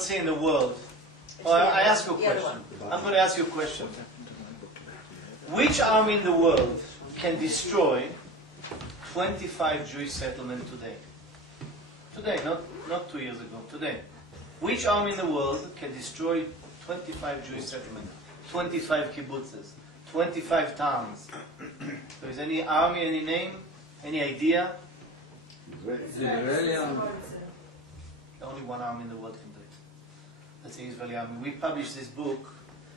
don't see in the world. Oh, I ask you a question. I'm going to ask you a question. Which army in the world can destroy 25 Jewish settlements today? Today, not 2 years ago. Today. Which army in the world can destroy 25 Jewish settlements? 25 kibbutzes? 25 towns? There is any army, any name, any idea? The Israeli army. Only one army in the world can do it. That's the Israeli army. We published this book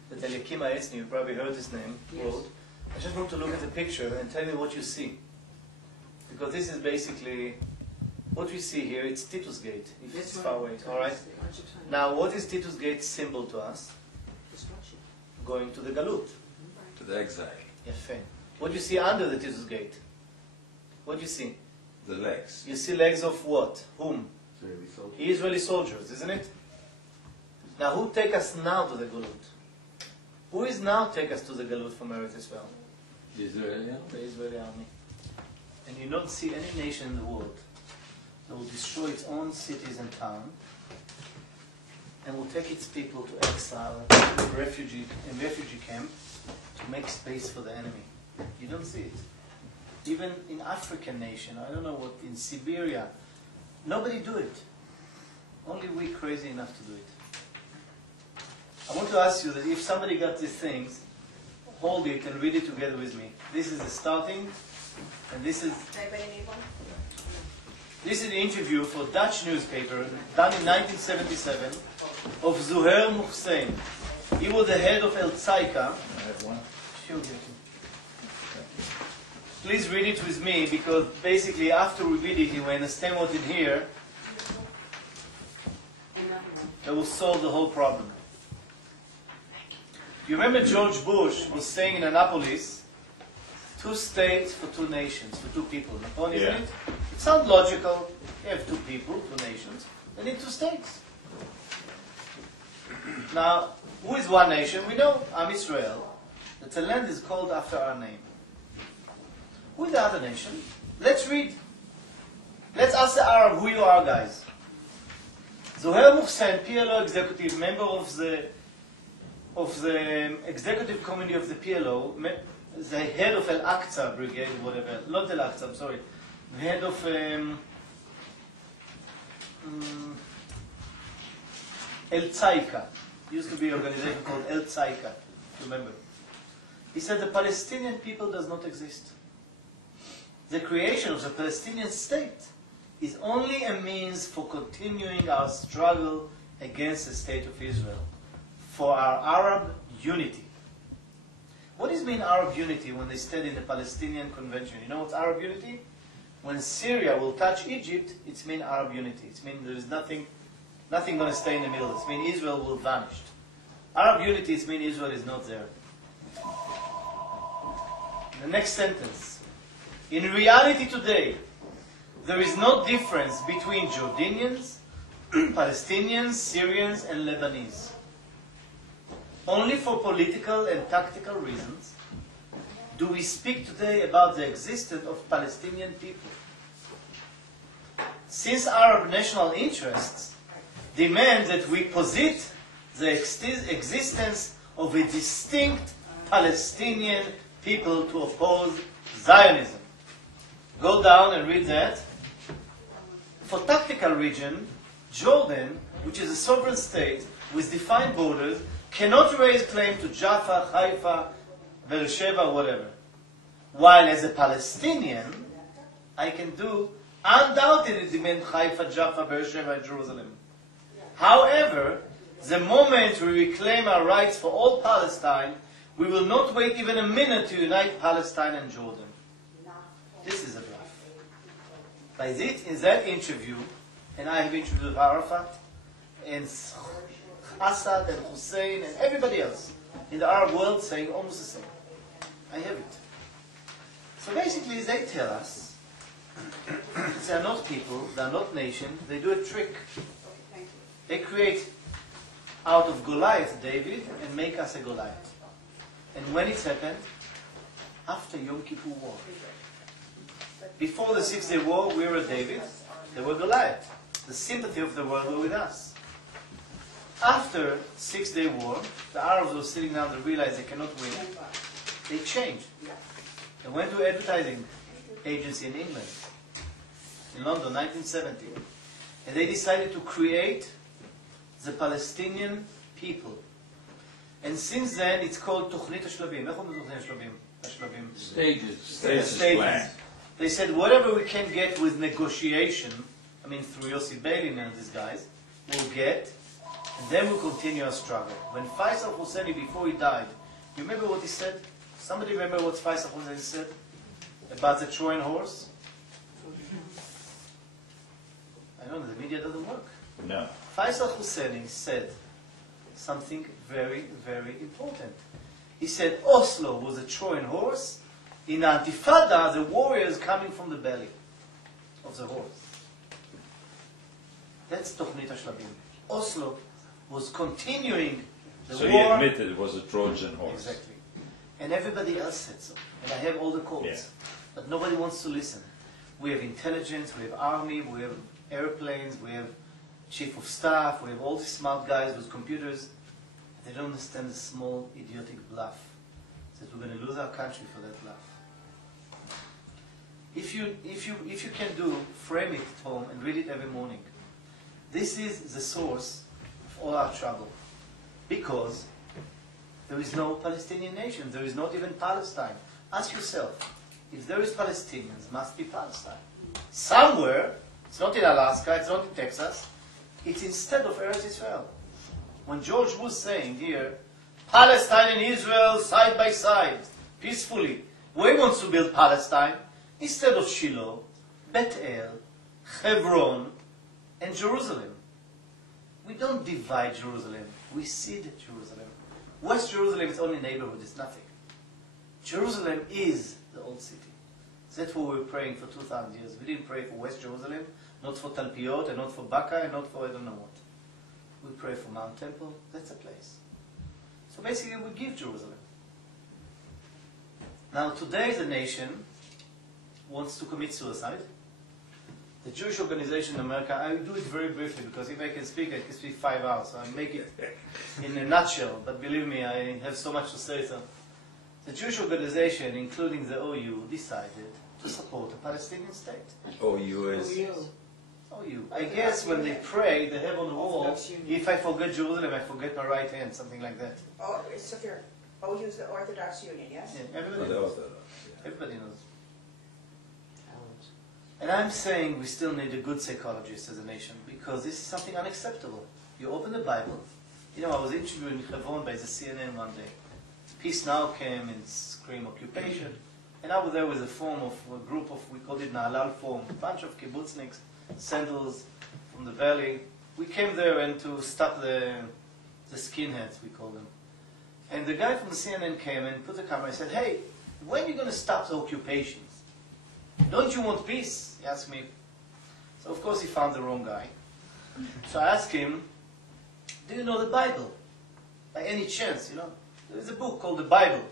that Eliakim Ha'esni, you probably heard his name, wrote. I just want to look at the picture and tell me what you see. Because this is basically what we see here. It's Titus Gate, if it's far away. All right. Now, what is Titus Gate symbol to us? Going to the Galut. To the exile. Yefé. What do you see under the Titus Gate? What do you see? The legs. You see legs of what? Whom? Israeli soldiers, isn't it? Now, who take us now to the Galut? Who is now take us to the Galut from Eretz Yisrael? The Israeli army. The Israeli army. And you don't see any nation in the world that will destroy its own cities and towns and will take its people to exile, to refugee camp, to make space for the enemy. You don't see it. Even in African nation, I don't know what, in Siberia, nobody do it. Only we crazy enough to do it. I want to ask you that if somebody got these things, hold it and read it together with me. This is the starting, and this is... This is the interview for Dutch newspaper, done in 1977, of Zuhair Muhsin. He was the head of El Tzaika. I have one. Sure, please read it with me, because basically after we read it, you will understand what in here, that will solve the whole problem. You remember George Bush was saying in Annapolis, 2 states for 2 nations, for 2 people. Isn't it? It sounds logical. You have 2 people, 2 nations. They need 2 states. Now, who is one nation? We know, Am Israel, that the land is called after our name. Who is the other nation? Let's read. Let's ask the Arab who you are, guys. Zuhair Muhsin, PLO executive, member of the executive committee of the PLO, the head of Al-Aqsa Brigade, whatever. Not Al-Aqsa, I'm sorry. The head of El Tzaika. Used to be an organization called El Tzaika. Remember? He said the Palestinian people does not exist. The creation of the Palestinian state is only a means for continuing our struggle against the state of Israel, for our Arab unity. What does it mean Arab unity when they stand in the Palestinian Convention? You know what's Arab unity? When Syria will touch Egypt, it means Arab unity. It means there is nothing going to stay in the middle. It means Israel will vanish. Arab unity, it means Israel is not there. The next sentence. In reality today, there is no difference between Jordanians, Palestinians, Syrians, and Lebanese. Only for political and tactical reasons do we speak today about the existence of Palestinian people. Since Arab national interests demand that we posit the existence of a distinct Palestinian people to oppose Zionism. Go down and read that. For tactical region, Jordan, which is a sovereign state with defined borders, cannot raise claim to Jaffa, Haifa, Beersheba, whatever. While as a Palestinian, I can do undoubtedly demand Haifa, Jaffa, Beersheba, and Jerusalem. However, the moment we reclaim our rights for all Palestine, we will not wait even a minute to unite Palestine and Jordan. This is a bluff. By this, in that interview, and I have interviewed Arafat, and Assad and Hussein and everybody else in the Arab world saying almost the same. I have it. So basically they tell us they are not people, they are not nation, they do a trick. They create out of Goliath David and make us a Goliath. And when it's happened? After Yom Kippur War. Before the 6-Day War we were David, they were Goliath. The sympathy of the world were with us. After Six-Day War, the Arabs were sitting down, they realized they cannot win. They changed. They went to an advertising agency in England, in London, 1970. And they decided to create the Palestinian people. And since then, it's called Tuchnit HaShlabim. איך אומרים תוכנית השלבים? Stages plan. They said, whatever we can get with negotiation, I mean, through Yossi Beilin and these guys, we'll get, and then we'll continue our struggle. When Faisal Husseini, before he died, you remember what he said? Somebody remember what Faisal Husseini said about the Trojan horse? I don't know, the media doesn't work. No. Faisal Husseini said something very, very important. He said Oslo was a Trojan horse. In Antifada, the warriors coming from the belly of the horse. That's Tochnit HaShlabim. Oslo was continuing the So war. he admitted it was a Trojan horse. Exactly. And everybody else said so. And I have all the quotes. Yeah. But nobody wants to listen. We have intelligence, we have army, we have airplanes, we have chief of staff, we have all these smart guys with computers. They don't understand the small idiotic bluff. That we're going to lose our country for that bluff. If you can do, frame it at home and read it every morning. This is the source of all our trouble. Because there is no Palestinian nation. There is not even Palestine. Ask yourself, if there is Palestinians, must be Palestine. Somewhere, it's not in Alaska, it's not in Texas, it's instead of Eretz Yisrael. When George was saying here, Palestine and Israel side by side, peacefully, where he wants to build Palestine? Instead of Shiloh, Bet El, Hebron, and Jerusalem. We don't divide Jerusalem, we seed Jerusalem. West Jerusalem is only neighborhood, it's nothing. Jerusalem is the old city. That's what we were praying for 2,000 years. We didn't pray for West Jerusalem, not for Talpiot, and not for Baka, and not for I don't know what. We pray for Mount Temple, that's a place. So basically we give Jerusalem. Now today the nation wants to commit suicide. The Jewish organization in America, I do it very briefly because if I can speak 5 hours. So I make it in a nutshell, but believe me, I have so much to say. So the Jewish organization, including the OU, decided to support a Palestinian state. OU is... OU. I guess when they pray, they have on the wall, if I forget Jerusalem, I forget my right hand, something like that. Oh, it's Tsafrir. OU is the Orthodox Union, yes? Yeah, everybody the knows. Orthodox, yeah. Everybody knows. And I'm saying we still need a good psychologist as a nation, because this is something unacceptable. You open the Bible. You know, I was interviewed in Hebron by the CNN one day. Peace Now came and screamed occupation. And I was there with a group of, we called it Na'alal Forum, a bunch of kibbutzniks, sandals from the valley. We came there and to stop the skinheads, we call them. And the guy from the CNN came and put the camera and said, hey, when are you going to stop the occupations? Don't you want peace? He asked me. So of course he found the wrong guy. So I asked him, do you know the Bible? By any chance, you know? There is a book called the Bible.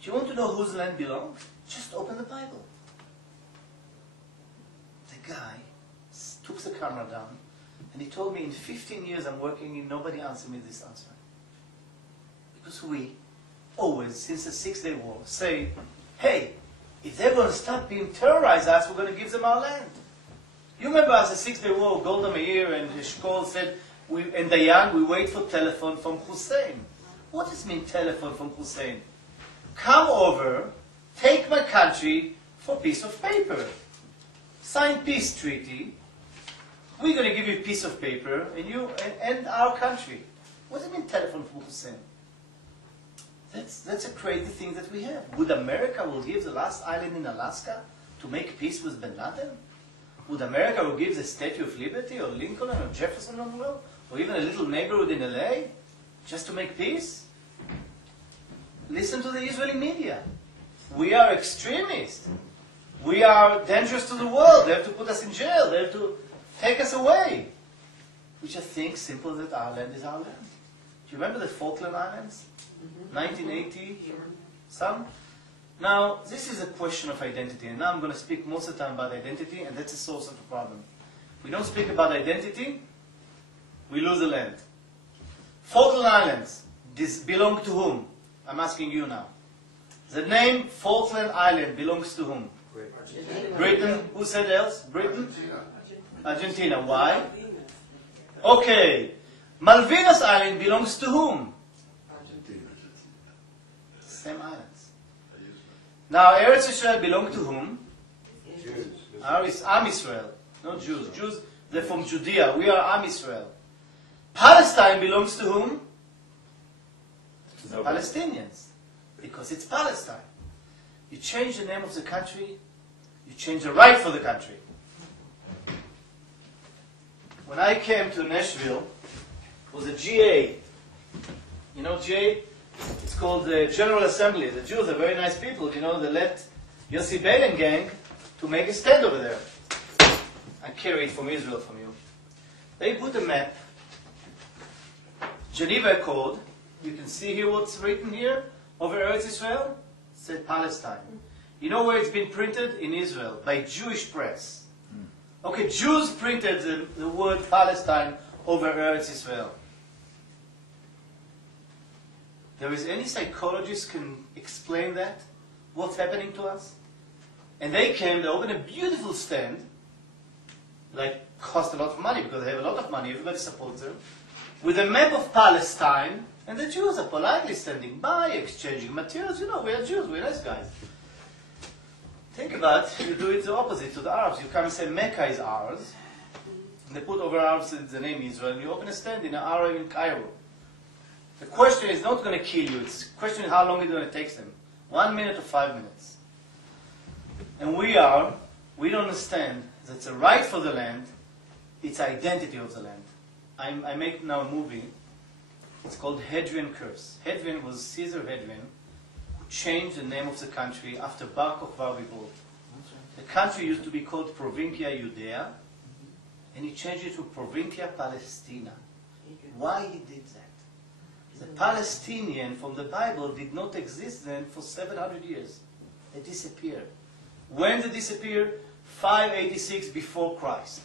Do you want to know whose land belongs? Just open the Bible. The guy took the camera down and he told me in 15 years I'm working and nobody answered me this answer. Because we always, since the Six-Day War, say, hey, if they're going to stop being terrorized us, we're going to give them our land. You remember as the Six-Day War, Golda Meir and Eshkol said, and Dayan, we wait for telephone from Hussein. What does it mean telephone from Hussein? Come over, take my country for a piece of paper. Sign peace treaty. We're going to give you a piece of paper and you and our country. What does it mean telephone from Hussein? That's a crazy thing that we have. Would America will give the last island in Alaska to make peace with bin Laden? Would America will give the Statue of Liberty or Lincoln or Jefferson on the world? Or even a little neighborhood in LA just to make peace? Listen to the Israeli media. We are extremists. We are dangerous to the world. They have to put us in jail. They have to take us away. We just think simple that our land is our land. Do you remember the Falkland Islands? 1980? Some? Now, this is a question of identity. And now I'm going to speak most of the time about identity, and that's the source of the problem. We don't speak about identity, we lose the land. Falkland Islands, this belong to whom? I'm asking you now. The name Falkland Island belongs to whom? Britain. Who said else? Britain? Argentina. Why? Okay. Malvinas Island belongs to whom? Same islands. Now Eretz Yisrael belong to whom? Am Israel, not Jews. Jews, they're from Judea. We are Am Israel. Palestine belongs to whom? To the Palestinians. Because it's Palestine. You change the name of the country, you change the right for the country. When I came to Nashville, it was a GA. You know GA? It's called the General Assembly. The Jews are very nice people. You know, they let Yossi Bein gang to make a stand over there. I carry it from Israel from you. They put a map, Geneva Code. You can see here what's written here over Eretz Yisrael. It said Palestine. You know where it's been printed? In Israel, by Jewish press. Okay, Jews printed the word Palestine over Eretz Yisrael. There is any psychologist can explain that? What's happening to us? And they came, they opened a beautiful stand, like cost a lot of money because they have a lot of money, everybody supports them, with a map of Palestine, and the Jews are politely standing by, exchanging materials. You know, we are Jews, we're nice guys. Think about it, you do it the opposite to the Arabs. You come and say Mecca is ours, and they put over Arabs the name Israel, and you open a stand in an Arab in Cairo. The question is not going to kill you, the question is how long it's going to take them. 1 minute or 5 minutes. And we don't understand that the right for the land, it's identity of the land. I make now a movie, it's called Hadrian Curse. Hadrian was Caesar Hadrian, who changed the name of the country after Bar Kokhba revolt. The country used to be called Provincia Judea, and he changed it to Provincia Palestina. Why he did that? The Palestinian from the Bible did not exist then for 700 years. They disappeared. When they disappeared? 586 before Christ.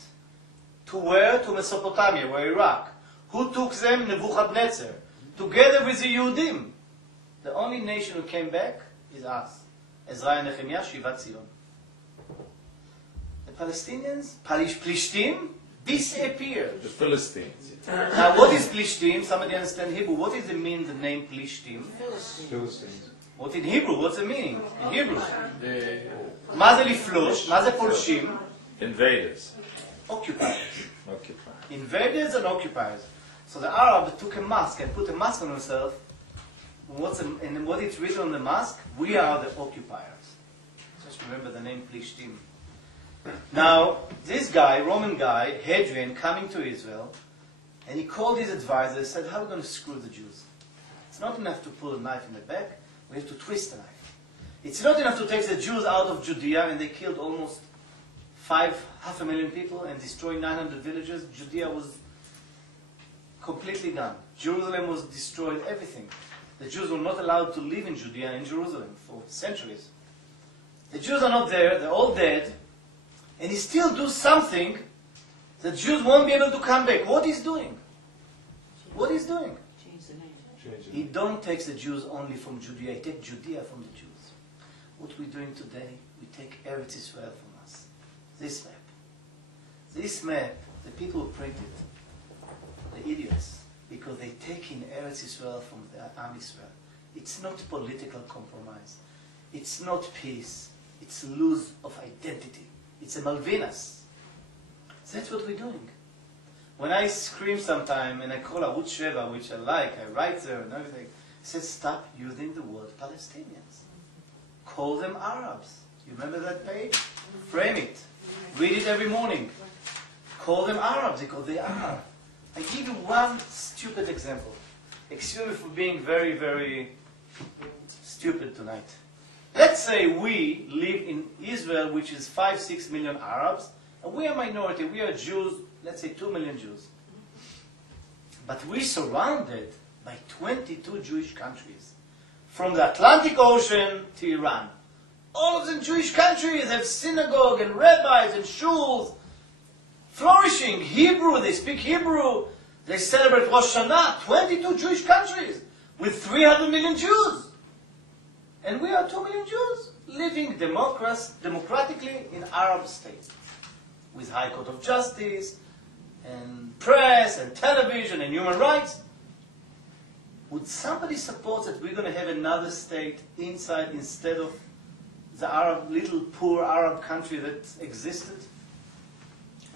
To where? To Mesopotamia, where Iraq. Who took them? Nebuchadnezzar. Together with the Yehudim. The only nation who came back is us. Ezra and Nehemiah, Shivat Zion. The Palestinians, Plishtim, disappeared. The Philistines. Now what is Plishtim? Somebody understand Hebrew. What does it mean, the name Plishtim? Philistines. What in Hebrew? What's the meaning? In Hebrew. מה זה לפלוש? מה זה פולשים? Invaders. Occupiers. Occupy. Invaders and occupiers. So the Arab took a mask and put a mask on himself. And what is written on the mask? We are the occupiers. Just remember the name Plishtim. Now, this guy, Roman guy, Hadrian, coming to Israel, and he called his advisor and said, how are we going to screw the Jews? It's not enough to pull a knife in the back, we have to twist the knife. It's not enough to take the Jews out of Judea, and they killed almost 500,000 people and destroyed 900 villages. Judea was completely gone. Jerusalem was destroyed, everything. The Jews were not allowed to live in Judea and in Jerusalem for centuries. The Jews are not there, they're all dead, and he still does something that Jews won't be able to come back. What he's doing? What he's doing? Change the name. He don't take the Jews only from Judea, he takes Judea from the Jews. What we're doing today, we take Eretz Yisrael from us. This map. This map, the people who print it, the idiots, because they take in Eretz Yisrael from the Am Yisrael. It's not political compromise. It's not peace. It's lose of identity. It's a Malvinas. That's what we're doing. When I scream sometime and I call Arutz Sheva, which I like, I write there and everything, I said, stop using the word Palestinians. Call them Arabs. You remember that page? Frame it. Read it every morning. Call them Arabs because they are. I give you one stupid example. Excuse me for being very, very stupid tonight. Let's say we live in Israel, which is 5-6 million Arabs, and we are a minority. We are Jews, let's say 2 million Jews. But we're surrounded by 22 Jewish countries. From the Atlantic Ocean to Iran. All of them Jewish countries have synagogue and rabbis and shuls. Flourishing. Hebrew, they speak Hebrew. They celebrate Rosh Hashanah, 22 Jewish countries, with 300 million Jews. And we are 2 million Jews, living democratically in Arab states, with High Court of Justice, and press, and television, and human rights. Would somebody support that we're going to have another state inside instead of the Arab, little poor Arab country that existed?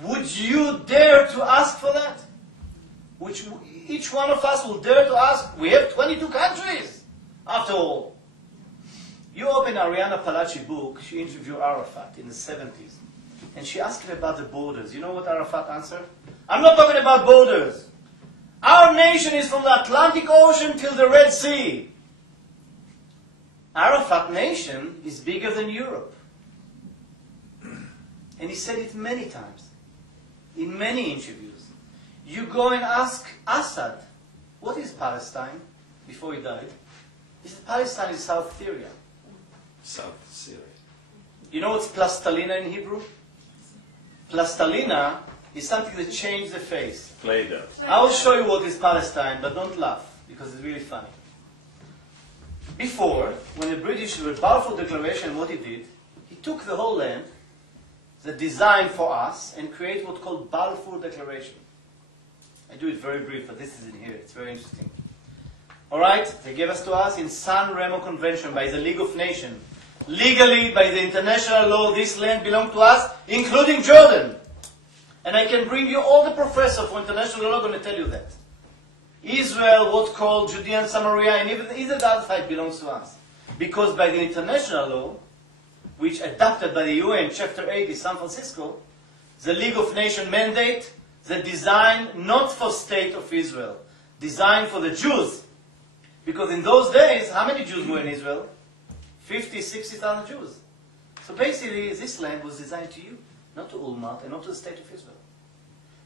Would you dare to ask for that? Which each one of us will dare to ask. We have 22 countries, after all. You open Ariana Palaci's book, she interviewed Arafat in the 70s. And she asked him about the borders. You know what Arafat answered? I'm not talking about borders. Our nation is from the Atlantic Ocean till the Red Sea. Arafat nation is bigger than Europe. And he said it many times, in many interviews. You go and ask Assad, what is Palestine, before he died? He said, Palestine is South Syria. South Syria. You know what's plastalina in Hebrew? Plastalina is something that changed the face. Play-Doh. I will show you what is Palestine, but don't laugh, because it's really funny. Before, when the British were Balfour Declaration, what he did, he took the whole land, the design for us, and created what's called Balfour Declaration. I do it very brief, but this is in here. It's very interesting. All right, they gave us to us in San Remo Convention by the League of Nations. Legally, by the international law, this land belongs to us, including Jordan. And I can bring you all the professors for international law going to tell you that. Israel, what's called Judea and Samaria, and even the other side belongs to us. Because by the international law, which adopted by the UN, Chapter 80, San Francisco, the League of Nations mandate the design not for state of Israel, designed for the Jews. Because in those days, how many Jews were in Israel? 50, 60,000 Jews. So basically, this land was designed to you, not to Ulmat and not to the state of Israel.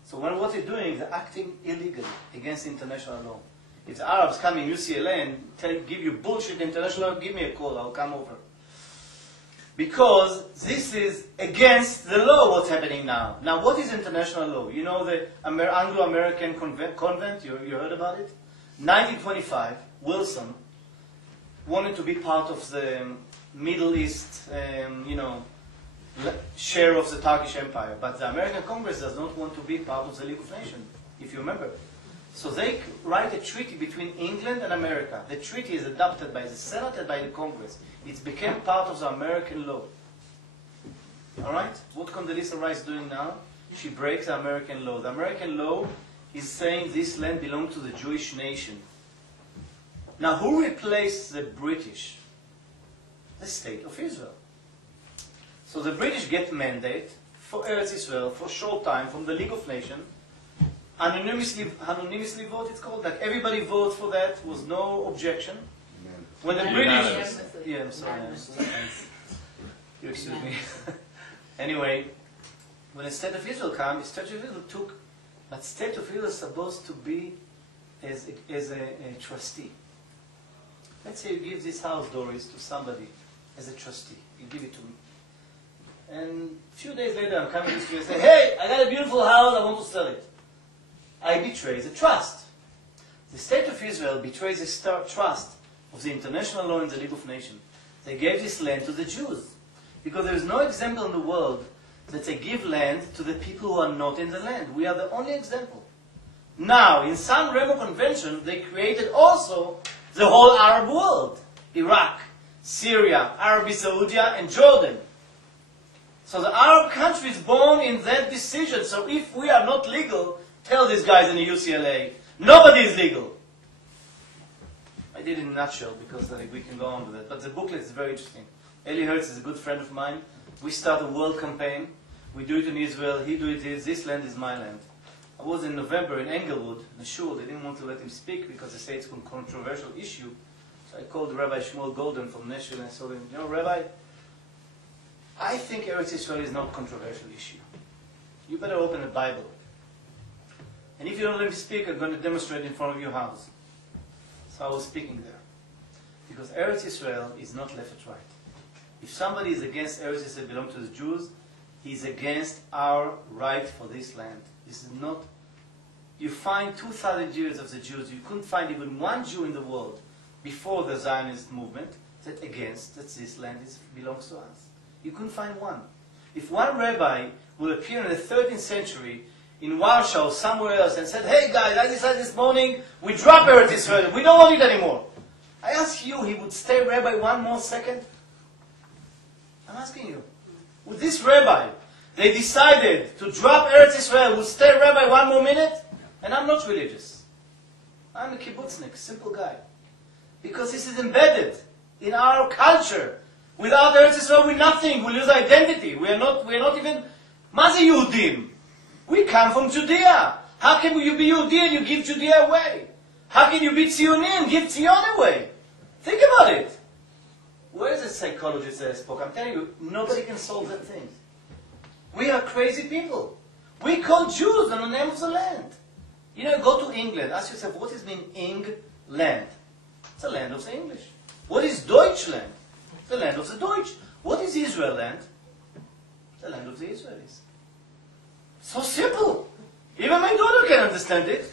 So what they're doing, they're acting illegally against international law. If the Arabs come in UCLA and give you bullshit international law, give me a call, I'll come over. Because this is against the law, what's happening now. Now, what is international law? You know the Anglo-American convent, you heard about it? 1925, Wilson wanted to be part of the Middle East, share of the Turkish Empire. But the American Congress does not want to be part of the League of Nations, if you remember. So they write a treaty between England and America. The treaty is adopted by the Senate and by the Congress. It became part of the American law. All right? What Condoleezza Rice is doing now? She breaks the American law. The American law is saying this land belongs to the Jewish nation. Now, who replaced the British? The state of Israel. So the British get mandate for Eretz Yisrael for a short time from the League of Nations. Anonymously vote, it's called. Like everybody votes for that, was no objection. When the British... Yeah, I'm sorry. You excuse me. Anyway, when the State of Israel came, the State of Israel took... But State of Israel is supposed to be as a trustee. Let's say you give this house, Doris, to somebody as a trustee. You give it to me. And a few days later, I'm coming to you and say, hey, I got a beautiful house, I want to sell it. I betray the trust. The State of Israel betrays the trust of the international law and the League of Nations. They gave this land to the Jews. Because there is no example in the world that they give land to the people who are not in the land. We are the only example. Now, in San Remo Convention, they created also the whole Arab world. Iraq, Syria, Arabi Saudi, and Jordan. So the Arab country is born in that decision. So if we are not legal, tell these guys in the UCLA, nobody is legal. I did it in a nutshell because we can go on with it. But the booklet is very interesting. Eli Hertz is a good friend of mine. We start a world campaign. We do it in Israel. He do it here. This land is my land. I was in November in Englewood, in a shul. They didn't want to let him speak because they say it's a controversial issue. So I called Rabbi Shmuel Golden from Nashville and I told him, you know, Rabbi, I think Eretz Yisrael is not a controversial issue. You better open the Bible. And if you don't let me speak, I'm going to demonstrate in front of your house. So I was speaking there. Because Eretz Yisrael is not left and right. If somebody is against Eretz Yisrael belong to the Jews, he's against our right for this land. This is not you find 2,000 years of the Jews. You couldn't find even one Jew in the world before the Zionist movement that this land belongs to us. You couldn't find one. If one rabbi will appear in the 13th century in Warsaw or somewhere else and said, hey guys, I decided this morning we drop Eretz Yisrael, we don't want it anymore. I ask you, he would stay rabbi one more second? I'm asking you. Would this rabbi, they decided to drop Eretz Yisrael, would stay rabbi one more minute? And I'm not religious. I'm a kibbutznik, simple guy. Because this is embedded in our culture. Without Eretz Yisrael, we're nothing. We lose identity. We are not even Mazi Yehudim. We come from Judea. How can you be Yehudi and you give Judea away? How can you be Zioni and give Zion away? Think about it. Where is the psychologist that I spoke? I'm telling you, nobody can solve that thing. We are crazy people. We call Jews on the name of the land. You know, go to England. Ask yourself, what is mean England? It's the land of the English. What is Deutschland? The land of the Deutsch. What is Israel land? The land of the Israelis. So simple. Even my daughter can understand it.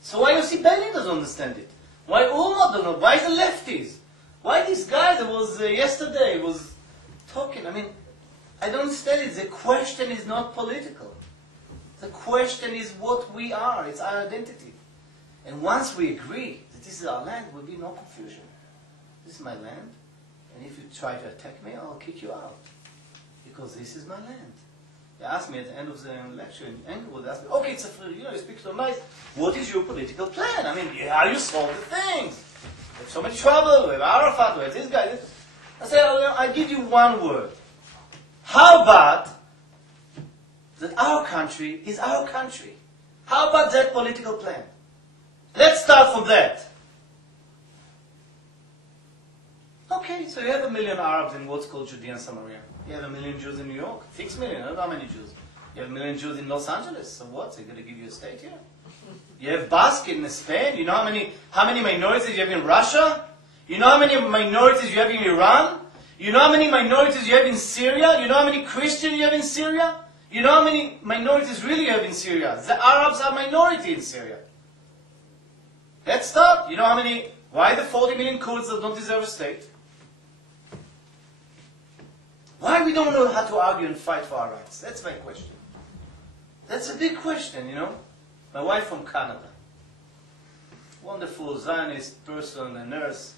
So why Yossi Benin doesn't understand it? Why Ulma don't know? Why the lefties? Why this guy that was yesterday was talking? I mean, I don't understand it. The question is not political. The question is what we are. It's our identity. And once we agree that this is our land, there will be no confusion. This is my land, and if you try to attack me, I'll kick you out. Because this is my land. They asked me at the end of the lecture, and Engel would ask me, okay, Tsafrir, you speak so nice, what is your political plan? I mean, how you solve the things? We have so much trouble, we have Arafat, we have this guy. I said, I give you one word. How about that our country is our country? How about that political plan? Let's start from that. Okay, so you have 1 million Arabs in what's called Judea and Samaria. You have 1 million Jews in New York. 6 million, I don't know how many Jews. You have 1 million Jews in Los Angeles. So what? They're going to give you a state here? You have Basque in Spain. You know how many minorities you have in Russia? You know how many minorities you have in Iran? You know how many minorities you have in Syria? You know how many Christians you have in Syria? You know how many minorities really you have in Syria? The Arabs are minority in Syria. Let's start. You know why the 40 million Kurds that don't deserve a state? Why we don't know how to argue and fight for our rights? That's my question. That's a big question, you know. My wife from Canada. Wonderful Zionist person, a nurse.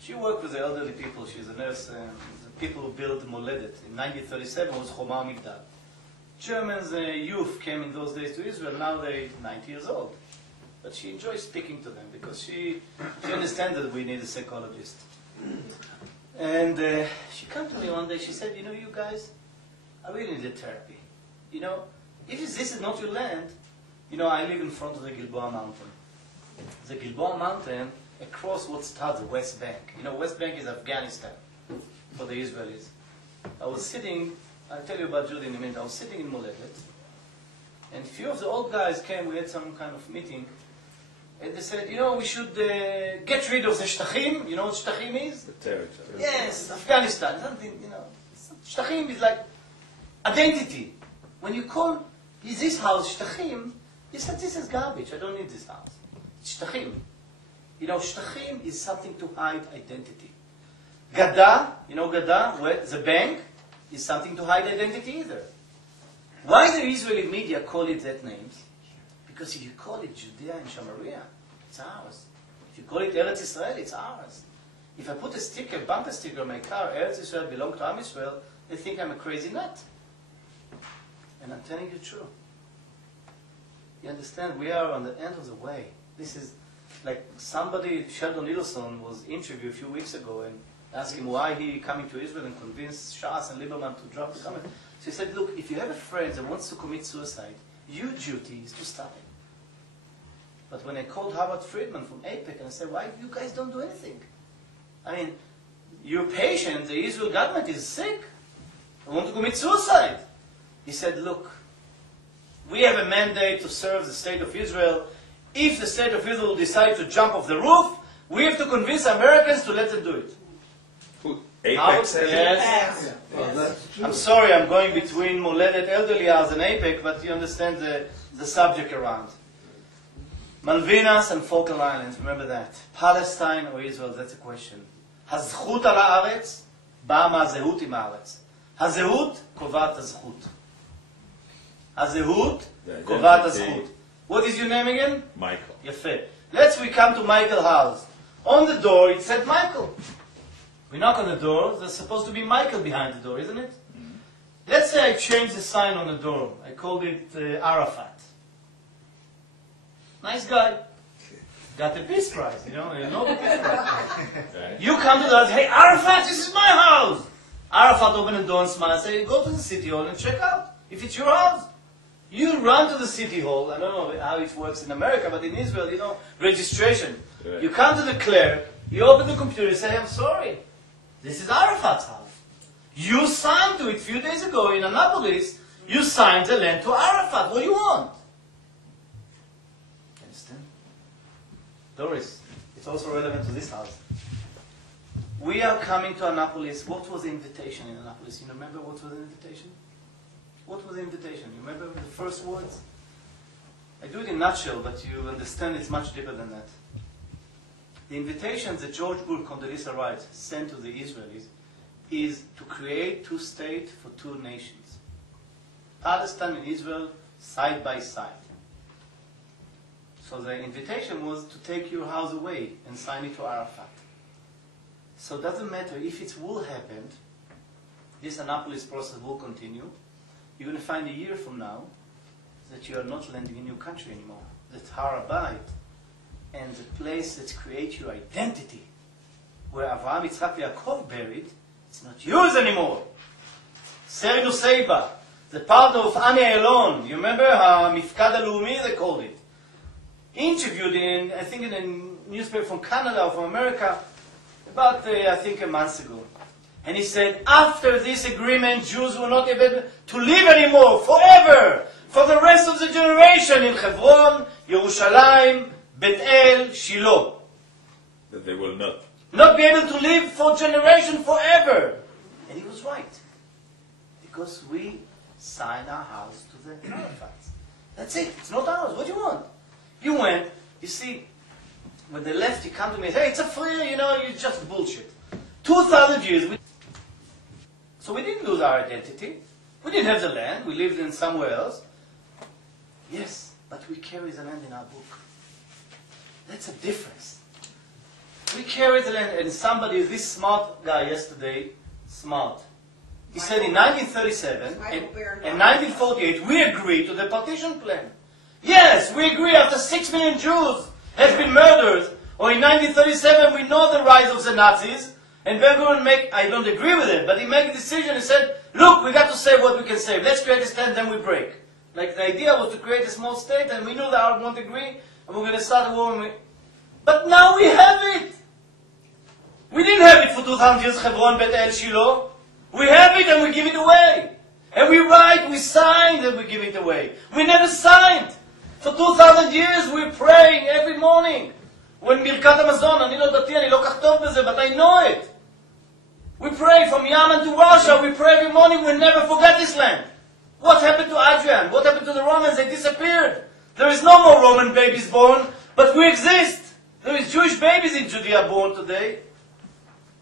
She worked with the elderly people. She's a nurse. The people who built Moledet. In 1937 was Choma Migdal. Germans, youth came in those days to Israel. Now they're 90 years old. But she enjoys speaking to them because she understands that we need a psychologist. And she came to me one day, she said, you know, you guys, I really need a therapy. You know, if this is not your land, you know, I live in front of the Gilboa Mountain. The Gilboa Mountain, across what starts the West Bank. You know, West Bank is Afghanistan for the Israelis. I was sitting, I'll tell you about Judy in a minute, I was sitting in Moledet, and a few of the old guys came, we had some kind of meeting, and they said, you know, we should get rid of the Shtachim. You know what Shtachim is? The territory. Yes, Afghanistan. Something, you know. Shtachim is like identity. When you call this house Shtachim, you said, this is garbage. I don't need this house. It's Shtachim. You know, Shtachim is something to hide identity. Gada, you know Gada, where the bank, is something to hide identity either. Why the Israeli media call it that names? Because if you call it Judea and Samaria, it's ours. If you call it Eretz Yisrael, it's ours. If I put a sticker, bumper sticker on my car, Eretz Yisrael belongs to Am Yisrael, they think I'm a crazy nut. And I'm telling you the truth. You understand? We are on the end of the way. This is like somebody, Sheldon Adelson, was interviewed a few weeks ago and asked him why he coming to Israel and convinced Shas and Lieberman to drop the comment. So he said, look, if you have a friend that wants to commit suicide, your duty is to stop him. But when I called Howard Friedman from AIPAC and I said, why you guys don't do anything? I mean, your patient, the Israel government is sick. I want to commit suicide. He said, look, we have a mandate to serve the state of Israel. If the state of Israel decide to jump off the roof, we have to convince Americans to let them do it. Who? AIPAC said Yes. Yeah. Well, that's true. I'm sorry, I'm going between Moledet Elderly House and APEC, but you understand the subject around. Malvinas and Falkland Islands, remember that. Palestine or Israel, that's a question. הזכות על הארץ באה מהזהות עם הארץ. הזהות קובעת הזכות. הזהות קובעת הזכות. What is your name again? Michael. יפה. We come to Michael's house. On the door it said Michael. We knock on the door, there's supposed to be Michael behind the door, isn't it? Mm-hmm. Let's say I change the sign on the door. I called it Arafat. Nice guy. Got the Peace Prize, you know the Peace Prize. Okay. You come to the house, hey Arafat, this is my house. Arafat open the door and smile and say, go to the city hall and check out if it's your house. You run to the city hall. I don't know how it works in America, but in Israel, registration. Right. You come to the clerk, you open the computer and say, I'm sorry, this is Arafat's house. You signed to it a few days ago in Annapolis. You signed the land to Arafat. What do you want? Understand? Doris, it's also relevant to this house. We are coming to Annapolis. What was the invitation in Annapolis? You remember what was the invitation? What was the invitation? You remember the first words? I do it in a nutshell, but you understand it's much deeper than that. The invitation that George Bush, Condoleezza Rice, sent to the Israelis is to create two states for two nations. Palestine and Israel side by side. So the invitation was to take your house away and sign it to Arafat. So it doesn't matter if it will happen, this Annapolis process will continue. You're going to find a year from now that you are not landing in your country anymore. That Har Habayit and the place that creates your identity, where Avraham, Yitzchak, Yaakov buried, it's not yours anymore. Seri Nuseiba, the part of Ani Elon, you remember Mifkad HaLeumi, they called it. Interviewed in, I think in a newspaper from Canada or from America, about, I think, a month ago. And he said, after this agreement, Jews will not be able to live anymore, forever, for the rest of the generation in Hebron, Yerushalayim, Beit El, Shiloh. That they will not. Not be able to live for generation forever. And he was right. Because we signed our house to the Arafats. That's it. It's not ours. What do you want? You went, you see, when they left, you come to me and say, hey, Tsafrir, you just bullshit. 2,000 years. So we didn't lose our identity. We didn't have the land. We lived in somewhere else. Yes, but we carry the land in our book. That's a difference. We carry the land, and somebody, this smart guy yesterday, smart. He said in 1937 and 1948, we agreed to the partition plan. Yes, we agree after 6 million Jews have been murdered, or in 1937 we know the rise of the Nazis, and Ben-Gurion I don't agree with it, but he made a decision and said, look, we got to save what we can save. Let's create a state, then we break. Like the idea was to create a small state, and we knew the Arabs won't agree, and we're going to start a war. But now we have it. We didn't have it for 2,000 years, Hebron, Beit El, Shiloh. We have it and we give it away. And we write, we sign, and we give it away. We never signed. For 2,000 years we're praying every morning. When Birkat Hamazon, אני לא דתי, אני לא כך טוב בזה, but I know it. We pray from Yemen to Russia, we pray every morning, we never forget this land. What happened to Adrian? What happened to the Romans? They disappeared. There is no more Roman babies born, but we exist. There is Jewish babies in Judea born today.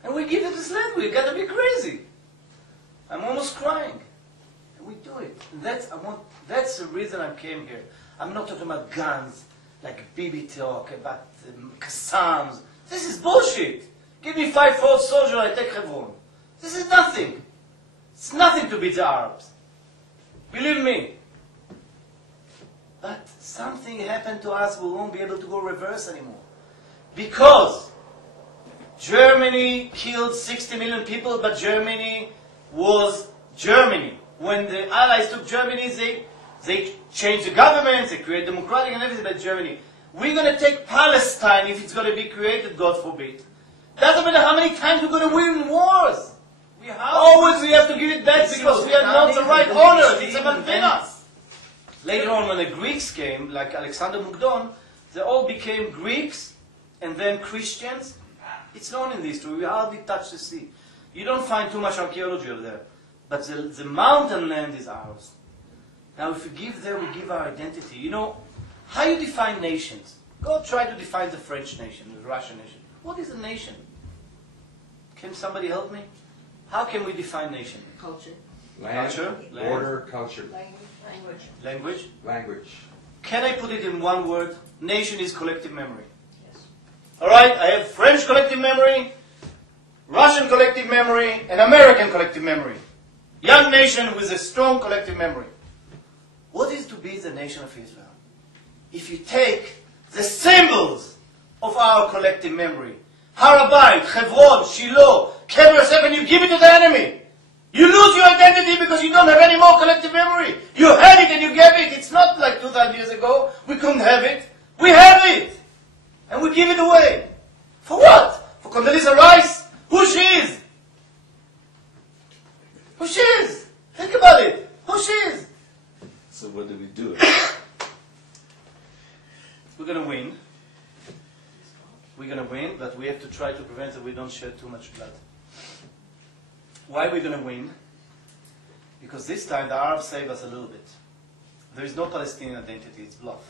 And we give it this land. We've got to be crazy. I'm almost crying. And we do it. And that's the reason I came here. I'm not talking about guns, like Bibi talk, about Qassams. This is bullshit. Give me 5-4 soldiers, I take Hebron. This is nothing. It's nothing to beat the Arabs. Believe me. But something happened to us, we won't be able to go reverse anymore. Because Germany killed 60 million people, but Germany was Germany. When the Allies took Germany, they changed the government, they created democratic and everything, but Germany. We're going to take Palestine if it's going to be created, God forbid. Doesn't matter how many times we're going to win wars. Always we have to give it back because we are not the right owners. It's a Malvinas. Later on, when the Greeks came, like Alexander Mukdon, they all became Greeks and then Christians. It's known in the history. We hardly touch the sea. You don't find too much archaeology over there. But the mountain land is ours. Now if we give there, we give our identity. You know, how you define nations? Go try to define the French nation, the Russian nation. What is a nation? Can somebody help me? How can we define nation? Culture. Land, Culture, land. order, culture, Language. language. Can I put it in one word? Nation is collective memory. Yes. Alright, I have French collective memory, Russian collective memory, and American collective memory. Young nation with a strong collective memory. What is to be the nation of Israel? If you take the symbols of our collective memory, Har Habayit, Hebron, Shiloh, Kever Seven, you give it to the enemy. You lose your identity because you don't have any more collective memory. You had it and you gave it. It's not like 2,000 years ago. We couldn't have it. We have it. And we give it away. For what? For Condoleezza Rice? Who she is? Who she is? Think about it. Who she is? So what do we do? We're going to win. We're going to win, but we have to try to prevent that we don't shed too much blood. Why are we going to win? Because this time the Arabs save us a little bit. There is no Palestinian identity, it's bluff.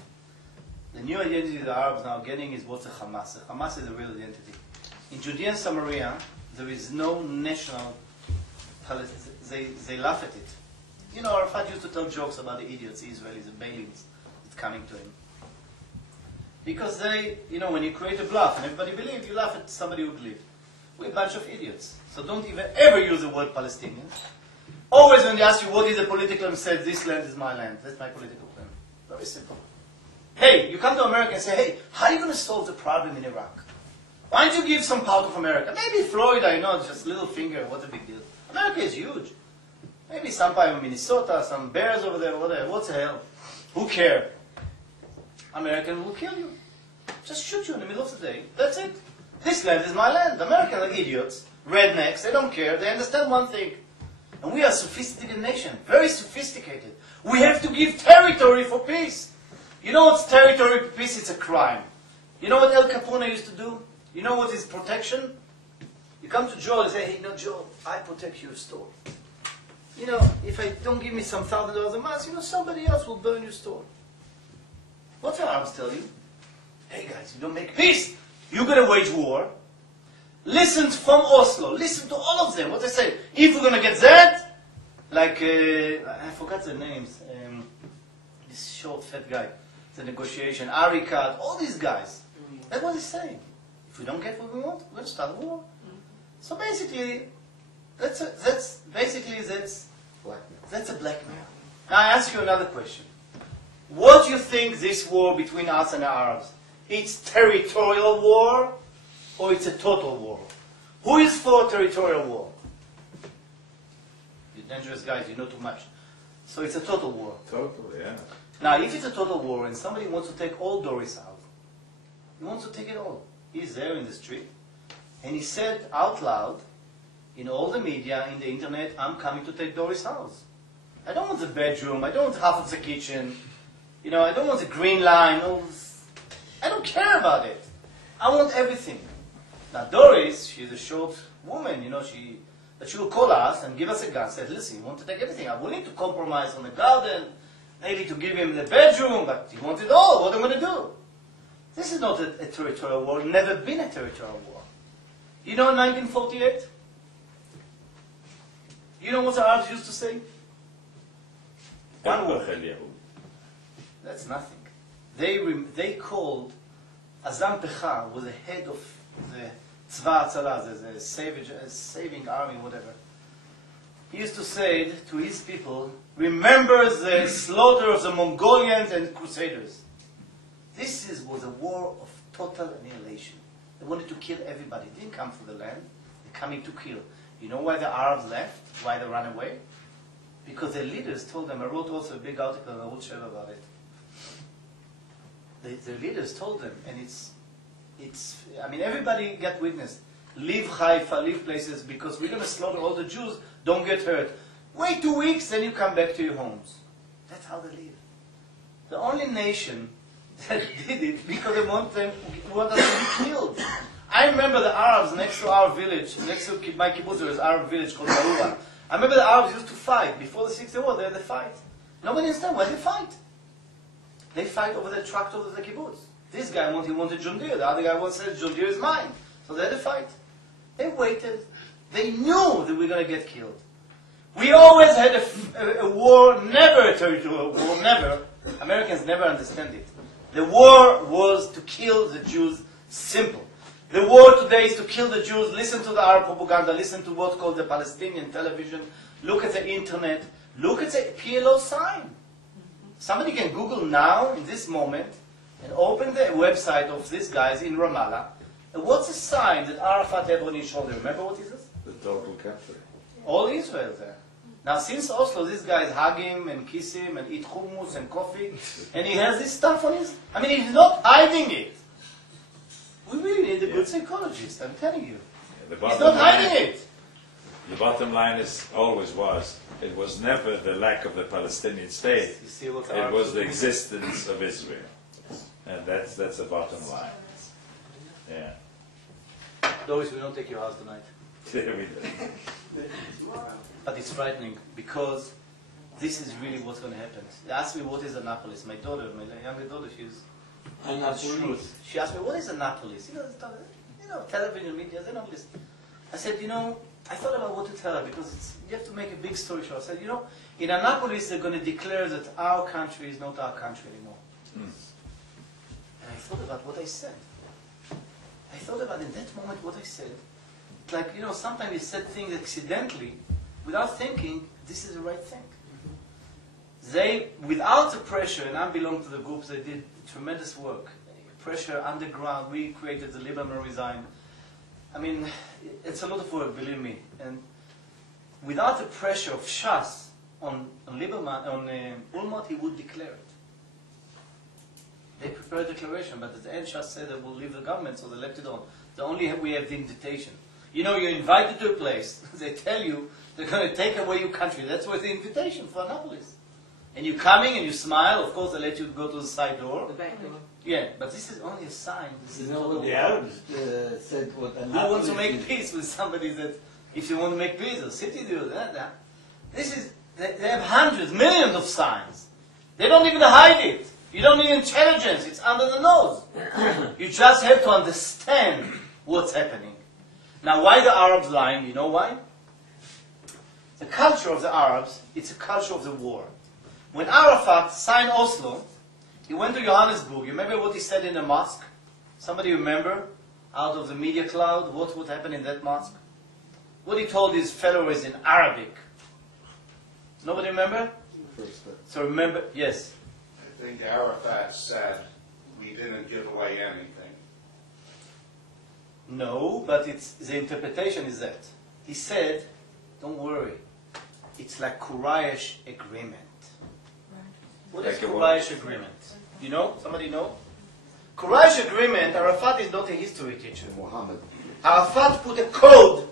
The new identity the Arabs now are getting is what's a Hamas. A Hamas is a real identity. In Judea and Samaria, there is no national Palestine. They laugh at it. You know, Arafat used to tell jokes about the idiots, Israelis, the Balians, that's coming to him. Because they, you know, when you create a bluff and everybody believes, you laugh at somebody who believes. We're a bunch of idiots. So don't even ever use the word Palestinians. Always when they ask you what is a political claim, say this land is my land. That's my political claim. Very simple. Hey, you come to America and say, hey, how are you going to solve the problem in Iraq? Why don't you give some part of America? Maybe Florida, you know, just little finger, what's a big deal? America is huge. Maybe some part of Minnesota, some bears over there, whatever. What the hell? Who cares? American will kill you. Just shoot you in the middle of the day. That's it. This land is my land. Americans are idiots, rednecks, they don't care, they understand one thing. And we are a sophisticated nation, very sophisticated. We have to give territory for peace. You know what's territory for peace? It's a crime. You know what El Capone used to do? You know what is protection? You come to Joel and say, hey, no, Joel, I protect your store. You know, if I don't give me some $1,000 a month, you know, somebody else will burn your store. What the Arabs tell you? Hey guys, you don't make peace. You're going to wage war. Listen from Oslo. Listen to all of them. What they say. If we're going to get that, like, I forgot the names. This short, fat guy. The negotiation. Arikat. All these guys. That's what he's saying. If we don't get what we want, we're going to start a war. So basically, that's a blackmail. Now I ask you another question. What do you think this war between us and the Arabs? It's territorial war or it's a total war? Who is for territorial war? You dangerous guys, you know too much. So it's a total war. Total, yeah. Now if it's a total war and somebody wants to take all Doris' house, he wants to take it all. He's there in the street and he said out loud in all the media, in the internet, I'm coming to take Doris' house. I don't want the bedroom, I don't want half of the kitchen, you know, I don't want the green line, all this. I don't care about it. I want everything. Now Doris, she's a short woman, you know, but she will call us and give us a gun, say, listen, you want to take everything. I'm willing to compromise on the garden, maybe to give him the bedroom, but you want it all, what am I going to do? This is not a territorial war, never been a territorial war. You know 1948? You know what the Arabs used to say? One word. That's nothing. They called Azam Pecha, was the head of the Tzva Atzala, the saving army, whatever. He used to say to his people, remember the slaughter of the Mongolians and Crusaders. This was a war of total annihilation. They wanted to kill everybody. They didn't come for the land, they're coming to kill. You know why the Arabs left? Why they ran away? Because their leaders told them, I wrote also a big article on Arutz Sheva about it. Their leaders told them, and I mean, everybody got witness. Leave Haifa, leave places, because we're going to slaughter all the Jews, don't get hurt. Wait 2 weeks, then you come back to your homes. That's how they live. The only nation that did it, because they want us to be killed. I remember the Arabs next to our village, next to my kibbutz, there was an Arab village called Zarura. I remember the Arabs used to fight. Before the 6th War, they had a fight. Nobody understands why they fight. They fight over the tractor of the kibbutz. This guy wanted John Deere. The other guy said John Deere is mine. So they had a fight. They waited. They knew that we were going to get killed. We always had a war, never a territorial war, never. Americans never understand it. The war was to kill the Jews, simple. The war today is to kill the Jews. Listen to the Arab propaganda, listen to what's called the Palestinian television, look at the internet, look at the PLO sign. Somebody can Google now, in this moment, and open the website of these guys in Ramallah. And what's the sign that Arafat had on his shoulder? Remember what is this? The total capture. All Israel there. Now, since Oslo, these guys hug him and kiss him and eat hummus and coffee, and he has this stuff on his... I mean, he's not hiding it. We really need a good psychologist, I'm telling you. He's not hiding it. The bottom line always was, it was never the lack of the Palestinian state, You see what it was the existence of Israel. And that's the bottom line. Yeah. Doris, we don't take your house tonight. There we go. But it's frightening because this is really what's going to happen. They asked me what is Annapolis. My daughter, my younger daughter, she's shrewd. She asked me, what is Annapolis? Television media, they don't listen. I said, I thought about what to tell her because you have to make a big story short. I said, in Annapolis they're going to declare that our country is not our country anymore. And I thought about what I said. I thought about in that moment what I said. It's like, sometimes you said things accidentally without thinking this is the right thing. They, without the pressure, and I belong to the groups, they did tremendous work. Pressure underground, we created the Lieberman Resign. I mean, it's a lot of work, believe me. And without the pressure of Shas on Lieberman, on Ulmot, he would declare it. They prepared a declaration, but at the end Shas said that we'll leave the government, so they left it on. The only we have the invitation. You're invited to a place, they tell you they're going to take away your country. That's what's the invitation for Annapolis. And you're coming and you smile, of course they let you go to the side door. The back door. Yeah, but this is only a sign. This is what the Arabs said what Who wants to make peace with somebody that, if you want to make peace, or city do that. This is, they have hundreds, millions of signs. They don't even hide it. You don't need intelligence, it's under the nose. You just have to understand what's happening. Now, why the Arabs lying? You know why? The culture of the Arabs, it's a culture of the war. When Arafat signed Oslo, he went to Johannesburg. You remember what he said in the mosque? Somebody remember? Out of the media cloud, what would happen in that mosque? What he told his followers in Arabic. Nobody remember? So remember, yes. I think Arafat said, we didn't give away anything. No, but the interpretation is that. He said, don't worry, it's like Quraysh agreement. What is Quraysh agreement? You know? Somebody know? Quraysh agreement, Arafat is not a history teacher. Muhammad. Arafat put a code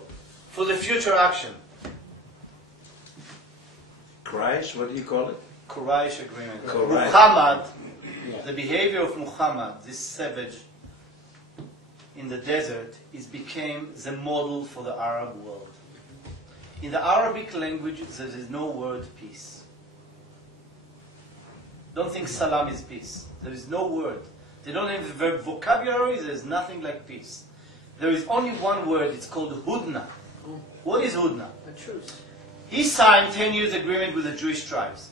for the future action. Quraysh, what do you call it? Quraysh agreement. Quraysh. Muhammad, the behavior of Muhammad, this savage in the desert, became the model for the Arab world. In the Arabic language, there is no word peace. Don't think salam is peace. There is no word. They don't have the verb vocabulary, there is nothing like peace. There is only one word, it's called hudna. What is hudna? A truce. He signed 10 years agreement with the Jewish tribes.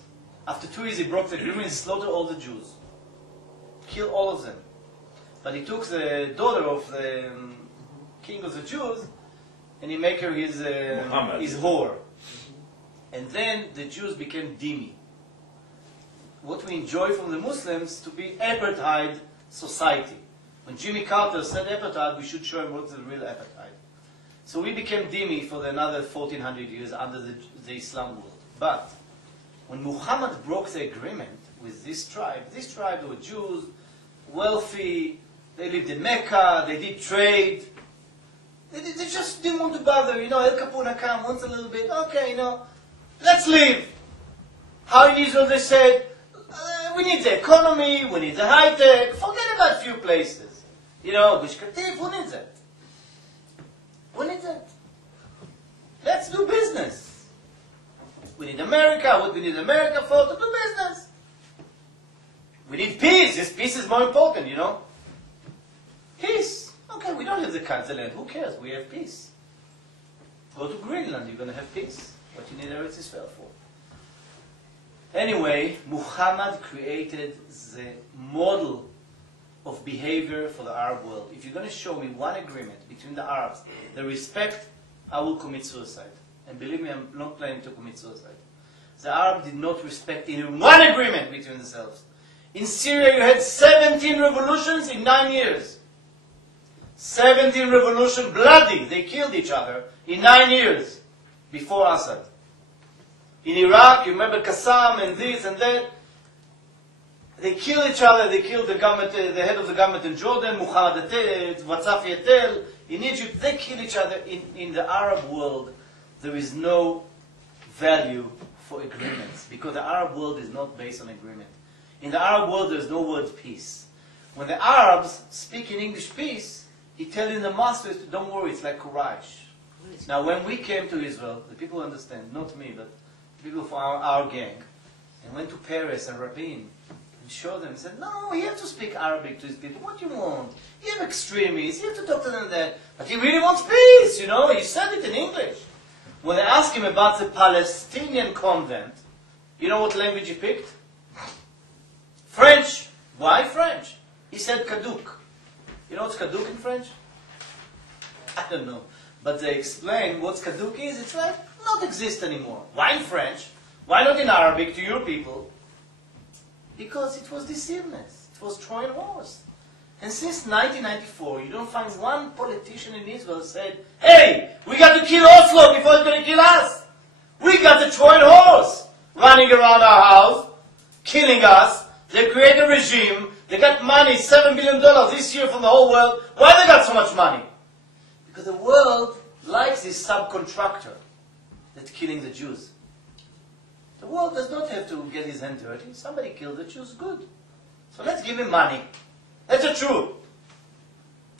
After 2 years he broke the agreement and slaughtered all the Jews. Killed all of them. But he took the daughter of the king of the Jews and he made her his whore. And then the Jews became dhimmi. What we enjoy from the Muslims to be apartheid society. When Jimmy Carter said apartheid, we should show him what's the real apartheid. So we became dhimmi for another 1400 years under the Islam world. But when Muhammad broke the agreement with this tribe were Jews, wealthy, they lived in Mecca, they did trade. They just didn't want to bother, El Capone come once a little bit, okay, let's leave. How in Israel they said, we need the economy, we need the high-tech, forget about a few places. Gush Katif, who needs that? Who needs that? Let's do business. We need America. What we need America for? To do business. We need peace. This peace is more important, you know. Peace. Okay, we don't have the land. Who cares? We have peace. Go to Greenland. You're going to have peace. What you need Eretz Yisrael for? Anyway, Muhammad created the model of behavior for the Arab world. If you're going to show me one agreement between the Arabs, the respect, I will commit suicide. And believe me, I'm not planning to commit suicide. The Arabs did not respect even one agreement between themselves. In Syria, you had 17 revolutions in 9 years. 17 revolutions, bloody. They killed each other in 9 years before Assad. In Iraq, you remember Qassam and this and that. They killed each other. They killed the government, the head of the government in Jordan, Tsafrir Ronen Z'L. In Egypt, they kill each other. In the Arab world, there is no value for agreements because the Arab world is not based on agreement. In the Arab world, there is no word peace. When the Arabs speak in English peace, he tells in the masters, don't worry, it's like courage. Now, when we came to Israel, the people understand, not me, but people from our gang, and went to Paris and Rabin, and showed them, and said, no, you have to speak Arabic to these people. What do you want? You have extremists, you have to talk to them that. But he really wants peace, you know, he said it in English. When they asked him about the Palestinian convent, you know what language he picked? French. Why French? He said Kaduk. You know what's Kaduk in French? I don't know. But they explain what Kaduk is. It's like not exist anymore. Why in French? Why not in Arabic to your people? Because it was deceiveness. It was Trojan horse. And since 1994, you don't find one politician in Israel said, hey, we got to kill Oslo before it's going to kill us. We got the Trojan horse running around our house, killing us. They create a regime. They got money, $7 billion this year from the whole world. Why they got so much money? Because the world likes this subcontractor that's killing the Jews. The world does not have to get his hand dirty. Somebody killed the Jews, good. So let's give him money. That's the truth.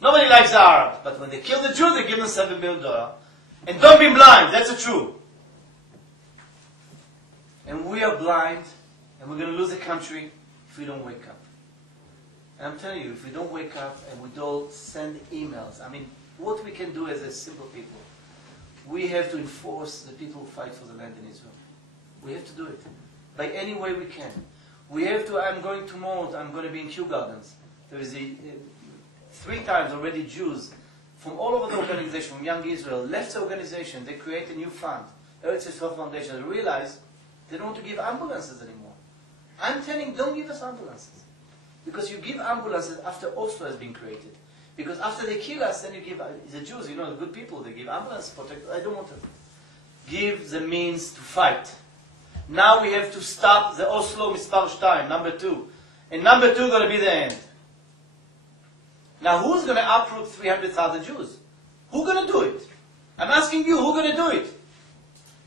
Nobody likes the Arabs, but when they kill the Jews, they give them $7 billion. And don't be blind, that's the truth. And we are blind, and we're going to lose the country if we don't wake up. And I'm telling you, if we don't wake up and we don't send emails, I mean, what we can do as a simple people, we have to enforce the people who fight for the land in Israel. We have to do it by any way we can. We have to, I'm going tomorrow, I'm going to be in Kew Gardens. There is 3 times already Jews from all over the organization, from Young Israel, left the organization. They create a new fund, Eretz Yisrael Foundation. They realize they don't want to give ambulances anymore. I'm telling, don't give us ambulances. Because you give ambulances after Oslo has been created. Because after they kill us, then you give, the Jews, you know, the good people, they give ambulances, protect, I don't want to. Give the means to fight. Now we have to stop the Oslo Mispar 2, number 2. And number 2 is going to be the end. Now who's going to uproot 300,000 Jews? Who's going to do it? I'm asking you, who's going to do it?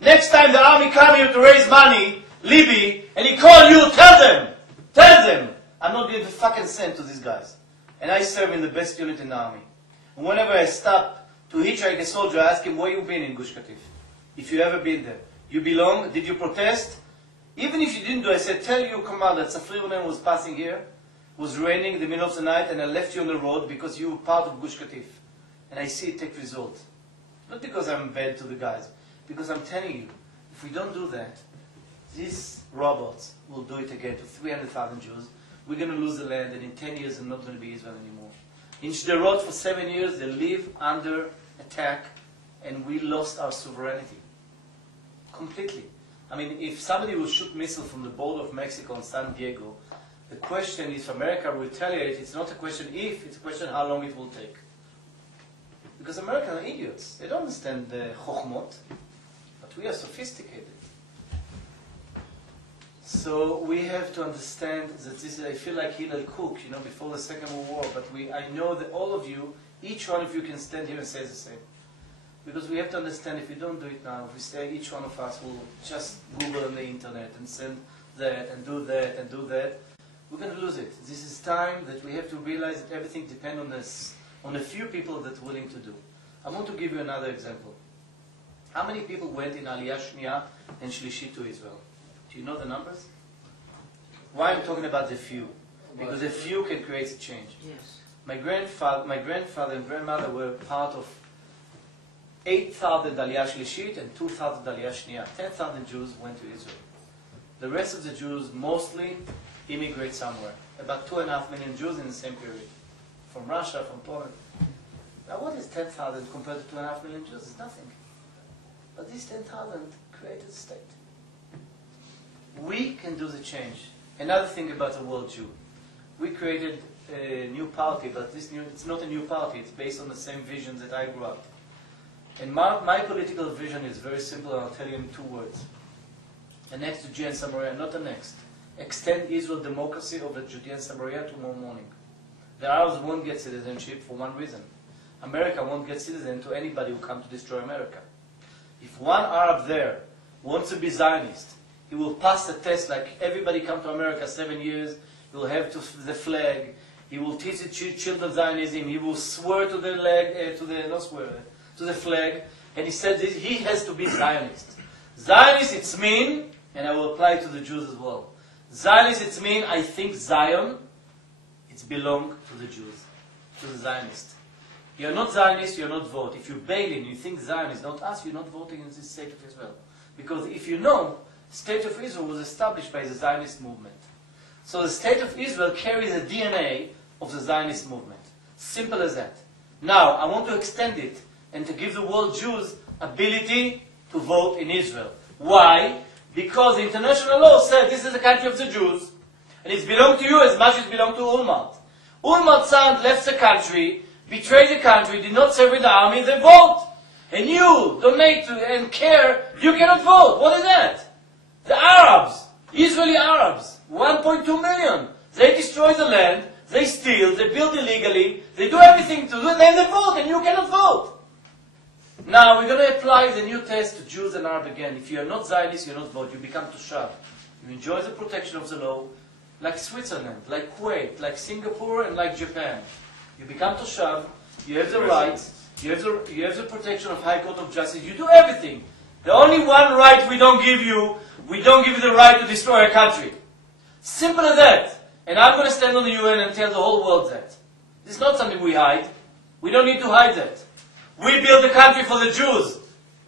Next time the army come here to raise money, Libby, and he call you, tell them, I'm not giving a fucking cent to these guys. And I serve in the best unit in the army. And whenever I stop to hitchhike a soldier, I ask him, where you been in Gush Katif? If you ever been there. You belong? Did you protest? Even if you didn't do it, I said, tell your commander, Tsafrir Ronen was passing here, it was raining in the middle of the night, and I left you on the road because you were part of Gush Katif. And I see it take result. Not because I'm bad to the guys, because I'm telling you, if we don't do that, these robots will do it again to 300,000 Jews. We're going to lose the land, and in 10 years, they're not going to be Israel anymore. In Sderot, for 7 years, they live under attack, and we lost our sovereignty. Completely. I mean, if somebody will shoot missiles from the border of Mexico and San Diego, the question is, if America will retaliate, it's not a question if, it's a question how long it will take. Because Americans are idiots. They don't understand the chokhmot, but we are sophisticated. So we have to understand that this is, I feel like Hillel Cook, you know, before the Second World War, but I know that all of you, each one of you can stand here and say the same. Because we have to understand, if we don't do it now, if we say each one of us will just Google on the internet and send that and do that and do that, we're going to lose it. This is time that we have to realize that everything depends on us, on a few people that are willing to do. I want to give you another example. How many people went in Aliyah Shniya and Shlishit to Israel? Do you know the numbers? Why I'm talking about the few? Because the few can create a change. Yes. My grandfather and grandmother were part of 8,000 Aliyah Shlishit and 2,000 Aliyah Shniya. 10,000 Jews went to Israel. The rest of the Jews mostly immigrate somewhere. About 2.5 million Jews in the same period. From Russia, from Poland. Now what is 10,000 compared to 2.5 million Jews? It's nothing. But these 10,000 created a state. We can do the change. Another thing about the world Jew. We created a new party, but it's not a new party. It's based on the same vision that I grew up. And my political vision is very simple, and I'll tell you in 2 words. Annexed Judea and Samaria, not annexed. Extend Israel democracy over Judea and Samaria tomorrow morning. The Arabs won't get citizenship for one reason. America won't get citizen to anybody who comes to destroy America. If one Arab there wants to be Zionist, he will pass the test like everybody come to America 7 years, he will have the flag, he will teach the children Zionism, he will swear to the flag, and he said that he has to be Zionist. Zionist, it's mean, and I will apply it to the Jews as well. Zionist, it's mean, I think Zion, it's belong to the Jews, to the Zionists. You're not Zionist, you're not vote. If you're Bailing, you think Zion is not us, you're not voting in the state of Israel. Because if you know, state of Israel was established by the Zionist movement. So the state of Israel carries the DNA of the Zionist movement. Simple as that. Now, I want to extend it and to give the world Jews ability to vote in Israel. Why? Because the international law said this is the country of the Jews, and it's belonged to you as much as it belonged to Ulmart. Ulmart's son left the country, betrayed the country, did not serve in the army, they vote. And you donate to and care, you cannot vote. What is that? The Arabs, Israeli Arabs, 1.2 million. They destroy the land, they steal, they build illegally, they do everything to do it, then they vote, and you cannot vote. Now, we're going to apply the new test to Jews and Arabs again. If you are not Zionist, you not vote, you become Toshav. You enjoy the protection of the law, like Switzerland, like Kuwait, like Singapore, and like Japan. You become Toshav, you have the rights, you have the protection of High Court of Justice, you do everything. The only one right we don't give you the right to destroy a country. Simple as that. And I'm going to stand on the UN and tell the whole world that. This is not something we hide. We don't need to hide that. We build the country for the Jews.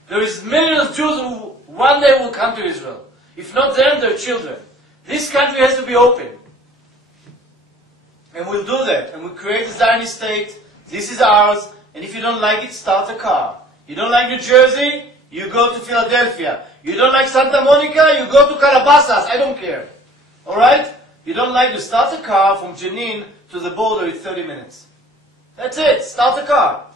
There is millions of Jews who one day will come to Israel. If not them, their children. This country has to be open. And we'll do that. And we'll create a Zionist state. This is ours. And if you don't like it, start a car. You don't like New Jersey, you go to Philadelphia. You don't like Santa Monica, you go to Calabasas. I don't care. Alright? You don't like to start a car from Jenin to the border in 30 minutes. That's it. Start a car.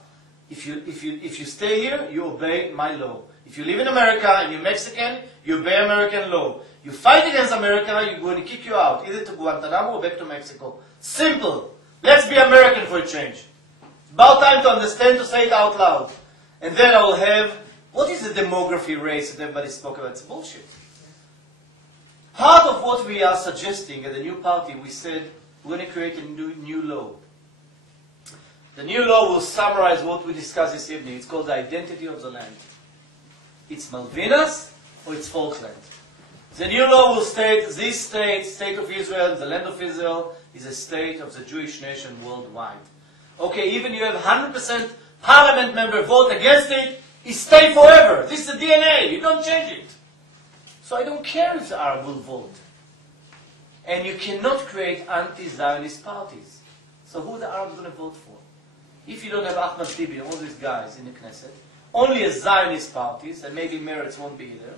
If you stay here, you obey my law. If you live in America and you're Mexican, you obey American law. You fight against America, you're going to kick you out, either to Guantanamo or back to Mexico. Simple. Let's be American for a change. It's about time to understand, to say it out loud. And then I will have, what is the demography race that everybody spoke about? It's bullshit. Part of what we are suggesting at the new party, we said we're going to create a new law. The new law will summarize what we discussed this evening. It's called the identity of the land. It's Malvinas or it's Falkland. The new law will state this state of Israel, the land of Israel, is a state of the Jewish nation worldwide. Okay, even you have 100% parliament member vote against it, it stays forever. This is the DNA. You don't change it. So I don't care if the Arab will vote. And you cannot create anti-Zionist parties. So who the Arabs going to vote for? If you don't have Ahmad Tibi and all these guys in the Knesset, only as Zionist parties, and maybe Meretz won't be there,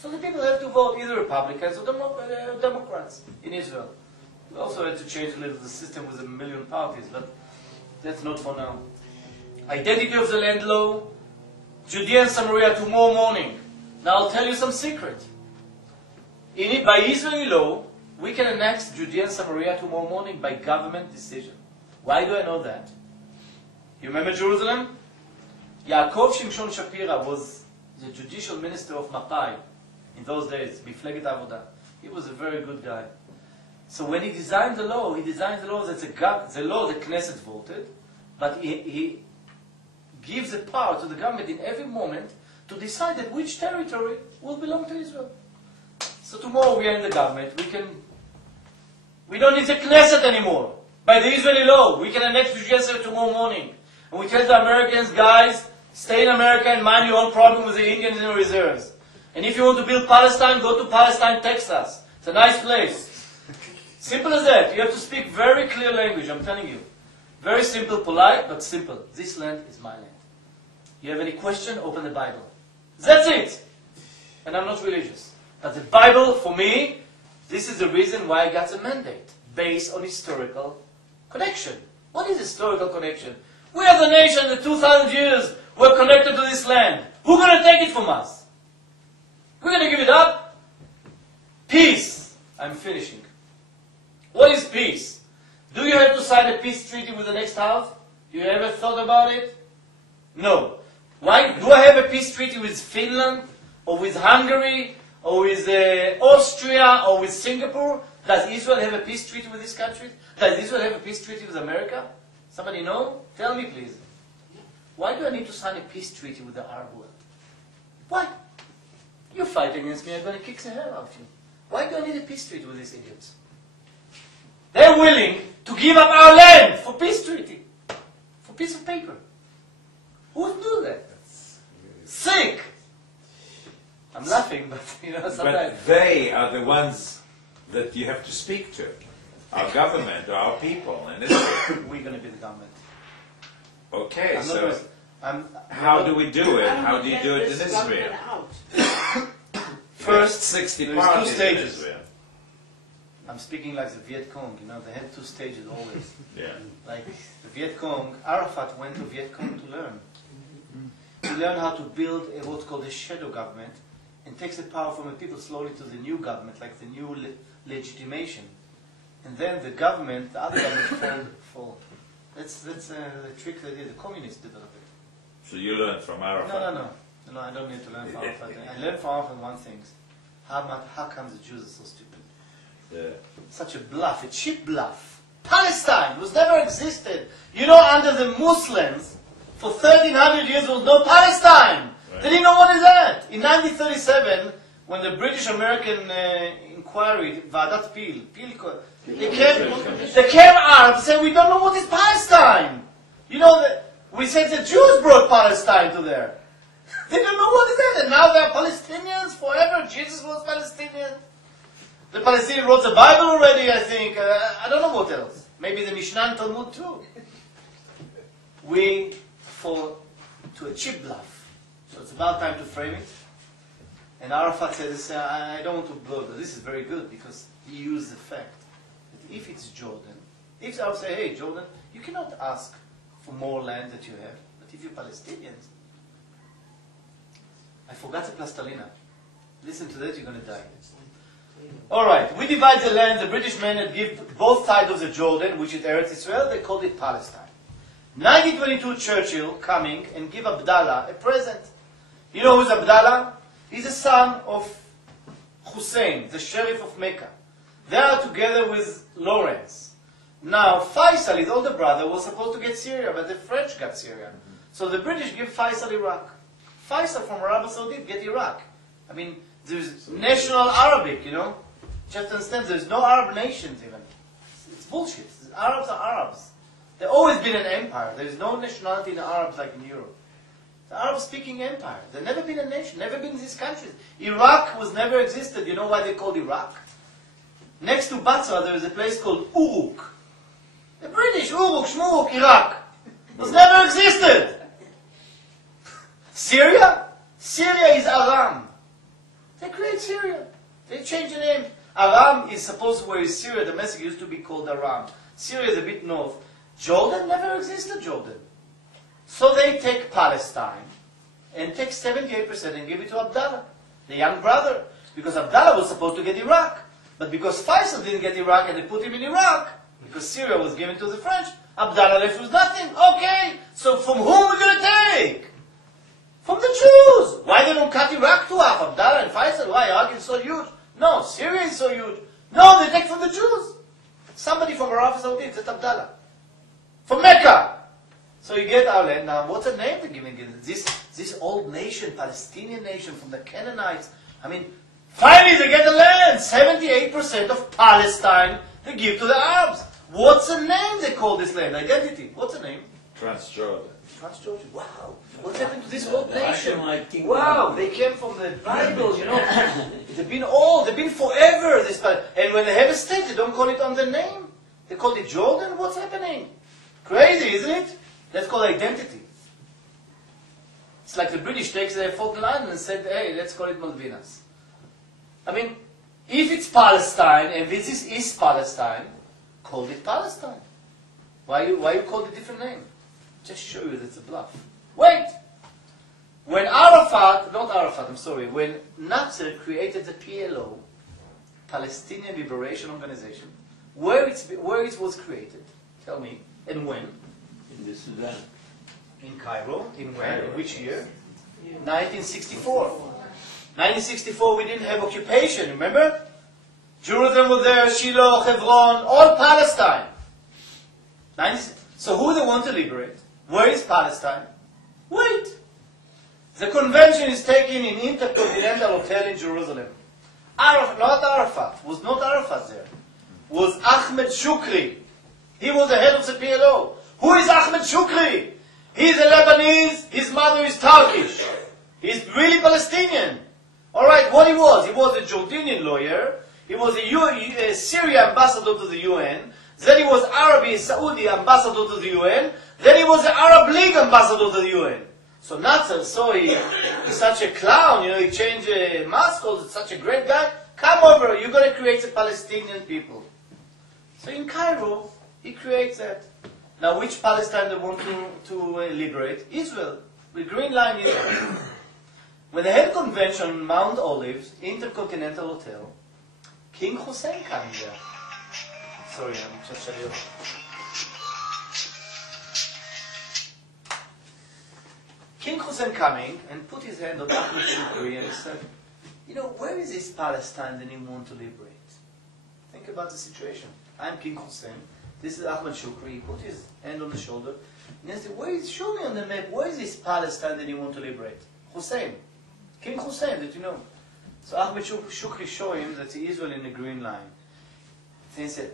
so the people have to vote either Republicans or Democrats in Israel. We also had to change a little the system with 1 million parties, but that's not for now. Identity of the land law, Judea and Samaria tomorrow morning. Now I'll tell you some secret. By Israeli law, we can annex Judea and Samaria tomorrow morning by government decision. Why do I know that? You remember Jerusalem? Yaakov Shimshon Shapira was the judicial minister of Mapai in those days, Mifleget Avodah. He was a very good guy. So when he designed the law that the law the Knesset voted, but he gives the power to the government in every moment to decide that which territory will belong to Israel. So tomorrow we are in the government, we don't need the Knesset anymore. By the Israeli law, we can annex Jerusalem tomorrow morning. And we tell the Americans, guys, stay in America and mind your own problem with the Indians in the reserves. And if you want to build Palestine, go to Palestine, Texas. It's a nice place. Simple as that. You have to speak very clear language, I'm telling you. Very simple, polite, but simple. This land is my land. You have any question, open the Bible. That's it. And I'm not religious. But the Bible, for me, this is the reason why I got a mandate. Based on historical connection. What is historical connection? We as a nation, the 2,000 years, were connected to this land. Who's going to take it from us? We're going to give it up? Peace. I'm finishing. What is peace? Do you have to sign a peace treaty with the next house? You ever thought about it? No. Why? Do I have a peace treaty with Finland? Or with Hungary? Or with Austria? Or with Singapore? Does Israel have a peace treaty with these countries? Does Israel have a peace treaty with America? Somebody know? Tell me please. Why do I need to sign a peace treaty with the Arab world? Why? You fight against me, I'm going to kick the hell out of you. Why do I need a peace treaty with these idiots? They're willing to give up our land for peace treaty. For a piece of paper. Who would do that? Sick! I'm laughing, but sometimes... But they are the ones that you have to speak to. Our government, our people, and Israel. We're going to be the government. Okay, I'm so not, how do we do it? How do you do it in Israel? First, 60 there is parties two stages. in Israel. I'm speaking like the Viet Cong, they had two stages always. Yeah. Like the Viet Cong, Arafat went to Viet Cong to learn. To learn how to build what's called a shadow government and takes the power from the people slowly to the new government, like the new legitimation. And then the government, the other government fall. That's the trick they did. The communists developed it. So you learned from Arafat? No, I don't need to learn from Arafat. I learned from Arafat one thing. How come the Jews are so stupid? Yeah. Such a bluff, a cheap bluff. Palestine was never existed. Under the Muslims, for 1,300 years there was no Palestine. Right. They didn't know what is that. In 1937, when the British-American inquiry, Vadat Peel, they came Arabs and said, we don't know what is Palestine. We said the Jews brought Palestine to there. They don't know what is that. And now they're Palestinians forever. Jesus was Palestinian. The Palestinians wrote the Bible already, I think. I don't know what else. Maybe the Mishnah and Talmud too. We fall to a cheap bluff. So it's about time to frame it. And Arafat said, I don't want to blow this. This is very good because he used the fact that if it's Jordan, if Arabs say, hey, Jordan, you cannot ask for more land that you have. But if you're Palestinians, I forgot the plastilina. Listen to that, you're going to die. All right, we divide the land. The British men had give both sides of the Jordan, which is Eretz Yisrael. They called it Palestine. 1922, Churchill coming and give Abdallah a present. You know who's Abdallah? He's the son of Hussein, the sheriff of Mecca. They are together with Lawrence. Now, Faisal, his older brother, was supposed to get Syria, but the French got Syria. So the British give Faisal Iraq. Faisal from Arabia Saudit get Iraq. I mean, there's national Arabic, Just understand, there's no Arab nations even. It's bullshit. Arabs are Arabs. They've always been an empire. There's no nationality in the Arabs like in Europe. The Arab-speaking empire. They've never been a nation, never been in these countries. Iraq was never existed. You know why they called Iraq? Next to Basra, there is a place called Uruk. The British, Uruk, Shmuruk, Iraq. Was never existed. Syria? Syria is Aram. They create Syria. They change the name. Aram is supposed where is Syria. Damascus used to be called Aram. Syria is a bit north. Jordan never existed, Jordan. So they take Palestine and take 78% and give it to Abdallah, the young brother. Because Abdallah was supposed to get Iraq. But because Faisal didn't get Iraq and they put him in Iraq, because Syria was given to the French, Abdallah left with nothing. Okay, so from whom are we going to take? From the Jews. Why they don't cut Iraq to half? Abdallah and Faisal, why? Iraq is so huge. No, Syria is so huge. No, they take from the Jews. Somebody from Arabia Saudit, that's Abdallah. From Mecca. So you get our land. Now, what's the name they're giving it? This old nation, Palestinian nation from the Canaanites. I mean, finally they get the land. 78% of Palestine they give to the Arabs. What's the name they call this land? Identity. What's the name? Transjordan. Transjordan. Wow. What happened to this old nation? Hashemite kingdom. Wow. They came from the Bible, you know. They've been forever. And when they have a state, they don't call it on the name. They call it Jordan. What's happening? Crazy, isn't it? That's called identity. It's like the British takes their Falkland Island and said, hey, let's call it Malvinas. I mean, if it's Palestine, and this is Palestine, call it Palestine. Why you call it a different name? Just show you that it's a bluff. Wait! When when Nasser created the PLO, Palestinian Liberation Organization, where it was created? Tell me. And when? In the Sudan. In Cairo. In when? In which year? 1964. 1964 we didn't have occupation, remember? Jerusalem was there, Shiloh, Hebron, all Palestine. So who they want to liberate? Where is Palestine? Wait! The convention is taken in Intercontinental Hotel in Jerusalem. Was not Arafat there. Was Ahmed Shukri. He was the head of the PLO. Who is Ahmed Shukri? He's a Lebanese, his mother is Turkish. He's really Palestinian. Alright, what he was? He was a Jordanian lawyer. He was a Syria ambassador to the UN. Then he was Arabi Saudi ambassador to the UN. Then he was the Arab League ambassador to the UN. So Nasser saw he's such a clown, you know, he changed mask, such a great guy. Come over, you're going to create a Palestinian people. So in Cairo, he creates that. Now which Palestine they want to liberate? Israel. The green line is Israel. When they had convention on Mount Olives, Intercontinental Hotel, King Hussein came there. Sorry, I'm just telling you. King Hussein coming and put his hand on Ahmed Shukri and said, you know, where is this Palestine that you want to liberate? Think about the situation. I'm King Hussein. This is Ahmed Shukri. He put his hand on the shoulder and he said, show me on the map, where is this Palestine that you want to liberate? Hussein. King Hussein, that you know. So Ahmed Shukri showed him that Israel in the green line. Then he said,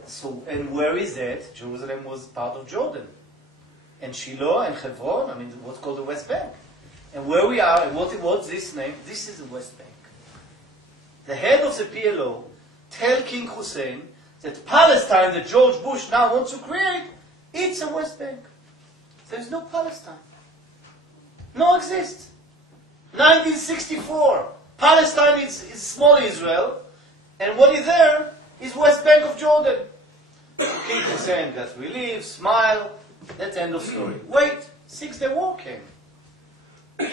and where is that? Jerusalem was part of Jordan. And Shiloh and Hebron, I mean, what's called the West Bank. And where we are, and what's this name? This is the West Bank. The head of the PLO tell King Hussein that Palestine that George Bush now wants to create, it's a West Bank. There's no Palestine. No exists. 1964. Palestine is small Israel, and what is there is West Bank of Jordan. King Hussein got relief, smile, that's the end of story. Wait, 6-day war came.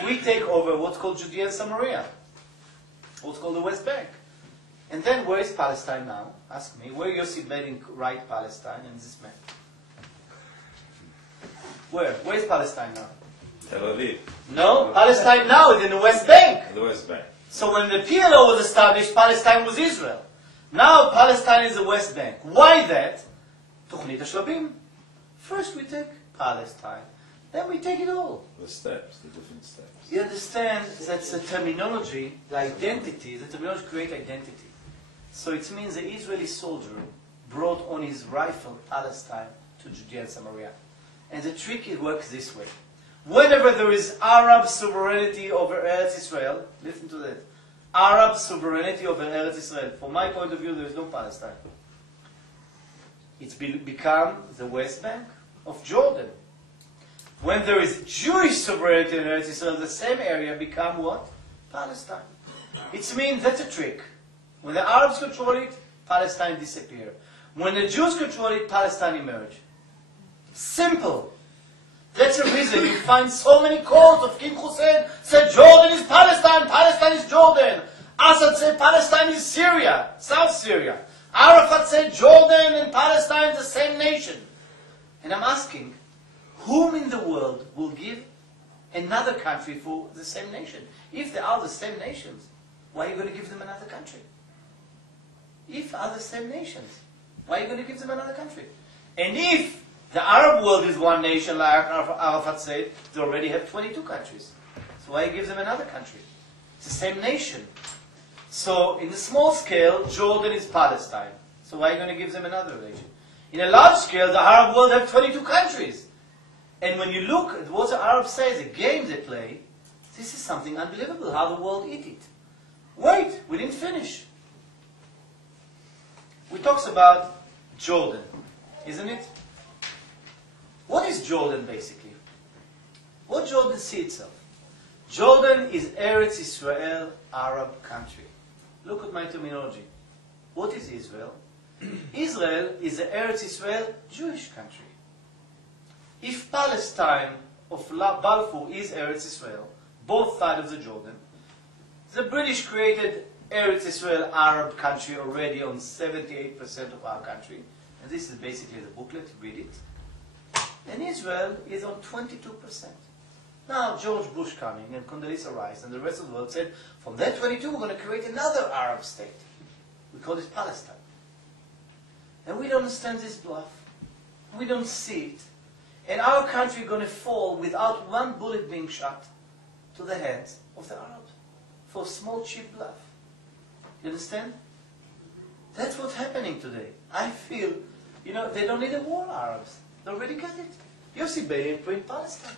We take over what's called Judea and Samaria, what's called the West Bank. And then where is Palestine now? Ask me, where Yossi Bedding write Palestine in this map? Where? Where is Palestine now? Tel Aviv. No, Palestine now is in the West Bank. The West Bank. So when the PLO was established, Palestine was Israel. Now Palestine is the West Bank. Why that? Tuchnit HaShlabim. First we take Palestine, then we take it all. The steps, the different steps. You understand that's the terminology, the identity, the terminology create identity. So it means the Israeli soldier brought on his rifle Palestine to Judea and Samaria. And the trick, it works this way. Whenever there is Arab sovereignty over Eretz Yisrael, listen to that. Arab sovereignty over Eretz Yisrael. From my point of view, there is no Palestine. It's become the West Bank of Jordan. When there is Jewish sovereignty in Eretz Yisrael, the same area become what? Palestine. It means that's a trick. When the Arabs control it, Palestine disappear. When the Jews control it, Palestine emerge. Simple. That's the reason you find so many quotes of King Hussein said Jordan is Palestine, Palestine is Jordan. Assad said Palestine is Syria, South Syria. Arafat said Jordan and Palestine the same nation. And I'm asking, whom in the world will give another country for the same nation? If they are the same nations, why are you going to give them another country? If they are the same nations, why are you going to give them another country? And if The Arab world is one nation, like Arafat said. They already have 22 countries. So why give them another country? It's the same nation. So in the small scale, Jordan is Palestine. So why are you going to give them another nation? In a large scale, the Arab world have 22 countries. And when you look at what the Arabs say, the game they play, this is something unbelievable, how the world eat it. Wait, we didn't finish. We talked about Jordan, isn't it? What is Jordan, basically? What Jordan see itself? Jordan is Eretz Yisrael, Arab country. Look at my terminology. What is Israel? Israel is the Eretz Yisrael, Jewish country. If Palestine of Balfour is Eretz Yisrael, both sides of the Jordan, the British created Eretz Yisrael, Arab country already on 78% of our country. And this is basically the booklet, read it. And Israel is on 22%. Now George Bush coming and Condoleezza Rice and the rest of the world said, from that 22 we're going to create another Arab state. We call it Palestine. And we don't understand this bluff. We don't see it. And our country is going to fall without one bullet being shot to the heads of the Arabs for a small cheap bluff. You understand? That's what's happening today. I feel, they don't need a war, Arabs. They already got it. Yossi Bein put in Palestine.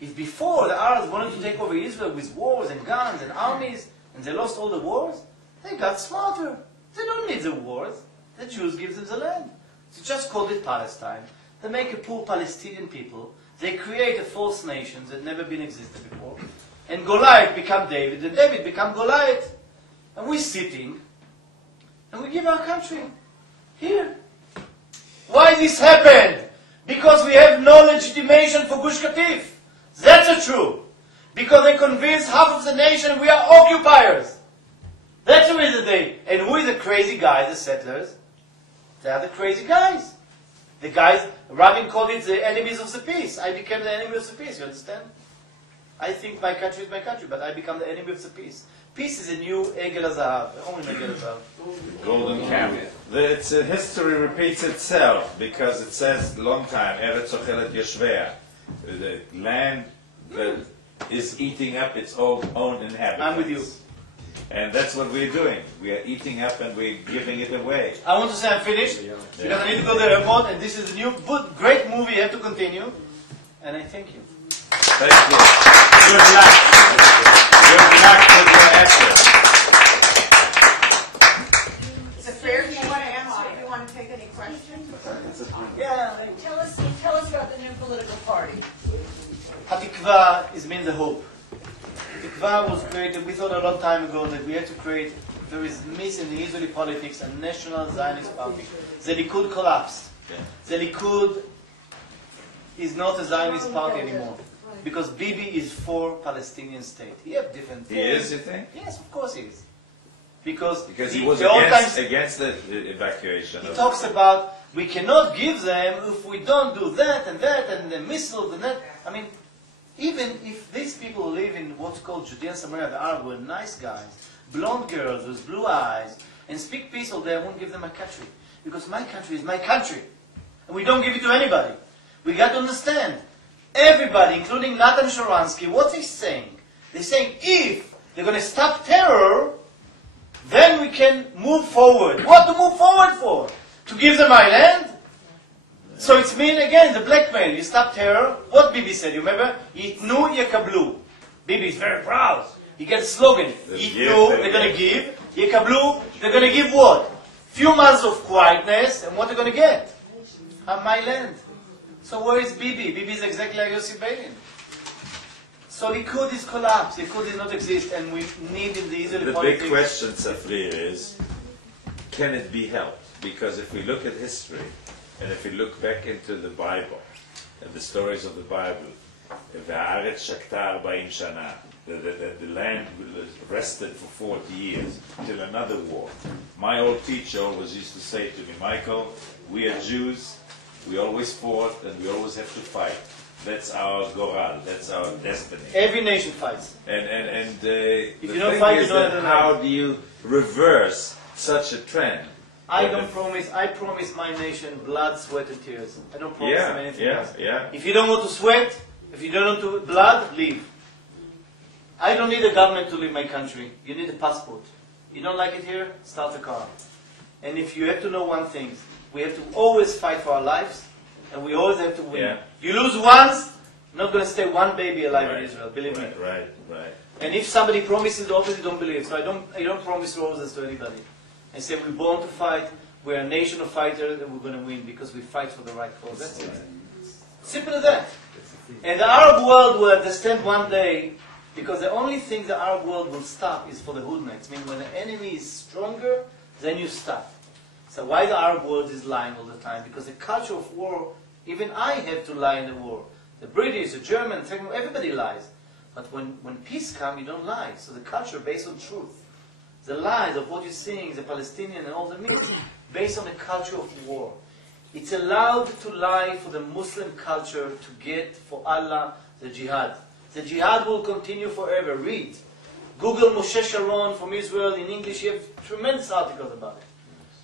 If before the Arabs wanted to take over Israel with wars and guns and armies, and they lost all the wars, they got smarter. They don't need the wars. The Jews give them the land. So just call it Palestine. They make a poor Palestinian people. They create a false nation that never been existed before. And Goliath become David, and David become Goliath. And we're sitting, and we give our country. Here. Why this happened? Because we have no legitimation for Gush Katif. That's the truth. Because they convinced half of the nation we are occupiers. That's the reason And who is the crazy guys, the settlers? They are the crazy guys. The guys, Rabin called it the enemies of the peace. I became the enemy of the peace, you understand? I think my country is my country, but I become the enemy of the peace. Peace is a new Egel HaZahav. Only Egel HaZahav. Golden camel. History repeats itself because it says long time, Eretz Ochelet Yoshvea. The land that is eating up its own inhabitants. I'm with you. And that's what we're doing. We are eating up and we're giving it away. I want to say I'm finished. Because I need to go to the airport, and this is a new, great movie. You have to continue. And I thank you. Thank you. Good luck. Good luck with your efforts. Tsafrir, do you want to answer? Do you want to take any questions? Yeah. Tell us about the new political party. Hatikva is means the hope. Hatikva was created, we thought a long time ago that we had to create, there is miss in the Israeli politics, a national Zionist party. The Likud collapsed. The Likud is not a Zionist party anymore. Because Bibi is for Palestinian state. He has different He is, you think? Yes, of course he is. Because he was against the evacuation. He talks about we cannot give them if we don't do that and the missiles and that. I mean, even if these people live in what's called Judea and Samaria, the Arab were nice guys, blonde girls with blue eyes, and speak peace all day, I won't give them my country. Because my country is my country. And we don't give it to anybody. We got to understand. Everybody, including Nathan Sharansky, what they're saying? They're saying if they're going to stop terror, then we can move forward. What to move forward for? To give them my land? So it's mean again, the blackmail. You stop terror. What Bibi said, you remember? Yitnu yekablu. Bibi is very proud. He gets a slogan. Yitnu, they're going to give. Yekablu, they're going to give what? Few months of quietness, and what they're going to get? My land. So where is Bibi? Bibi is exactly like Yossi Bein. So Likud is collapsed. Likud does not exist, and we need in the Israeli politics. The big question, Tsafrir, is can it be helped? Because if we look at history, and if we look back into the Bible, and the stories of the Bible, V'haaretz shakta 40 shana, the land was rested for 40 years, till another war. My old teacher always used to say to me, Michael, we are Jews, we always fought, and we always have to fight. That's our goral, that's our destiny. Every nation fights. And the If you don't thing fight, is you don't that have how do you reverse such a trend? I don't promise. I promise my nation blood, sweat, and tears. I don't promise them anything else. If you don't want to sweat, if you don't want to blood, leave. I don't need a government to leave my country. You need a passport. You don't like it here? Start a car. And if you have to know one thing, we have to always fight for our lives, and we always have to win. Yeah. You lose once, not going to stay one baby alive in Israel. Believe me. Right. And if somebody promises the opposite, don't believe. So I don't promise roses to anybody. I say we're born to fight. We're a nation of fighters, and we're going to win because we fight for the right cause. That's it. Simple as that. And the Arab world will understand one day, because the only thing the Arab world will stop is for the hoodniks. I mean, when the enemy is stronger, then you stop. So why the Arab world is lying all the time? Because the culture of war, even I have to lie in the war. The British, the Germans, everybody lies. But when peace comes, you don't lie. So the culture based on truth. The lies of what you're seeing, the Palestinian and all the myths, based on the culture of war. It's allowed to lie for the Muslim culture to get for Allah the jihad. The jihad will continue forever. Read. Google Moshe Sharon from Israel in English. You have tremendous articles about it.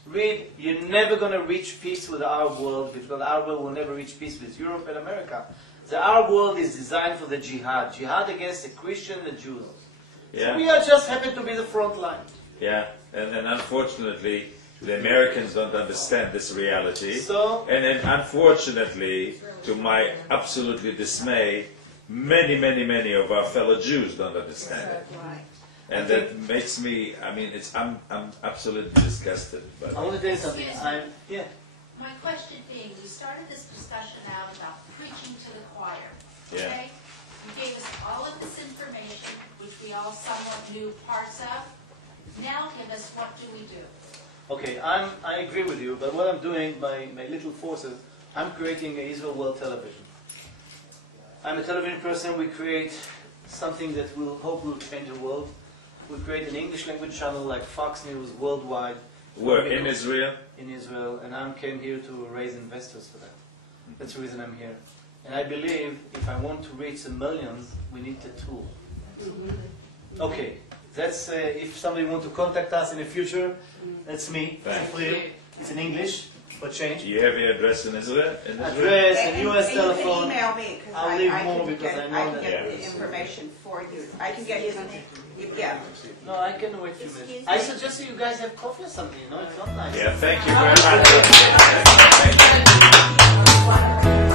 Read. You're never going to reach peace with the Arab world, because the Arab world will never reach peace with Europe and America. The Arab world is designed for the jihad. Jihad against the Christian and the Jews. Yeah. So we are just happy to be the front line. Yeah, and then unfortunately, the Americans don't understand this reality. So, and then unfortunately, to my absolutely dismay, many of our fellow Jews don't understand it. And that makes me, I'm absolutely disgusted. But I want to tell you something. My question being, we started this discussion out about preaching to the choir. Yeah. Okay? You gave us all of this information, which we all somewhat knew parts of. Now give us, what do we do? Okay, I agree with you, but what I'm doing, my little forces, I'm creating an Israel World Television. I'm a television person. We create something that we'll hope will change the world. We create an English language channel like Fox News worldwide. Where? In Israel? In Israel, and I came here to raise investors for that. That's the reason I'm here. And I believe if I want to reach the millions, we need the tool. Okay, that's if somebody wants to contact us in the future, that's me. Tsafrir. It's in English for change. You have your address in Israel? Address and US telephone. You can email me, because I'll leave more because I know I can that. get the information for you. I can get you, yeah. No, I can wait 2 minutes. I suggest that you guys have coffee or something, you know, it's not nice. Yeah, thank you very much. Thank you.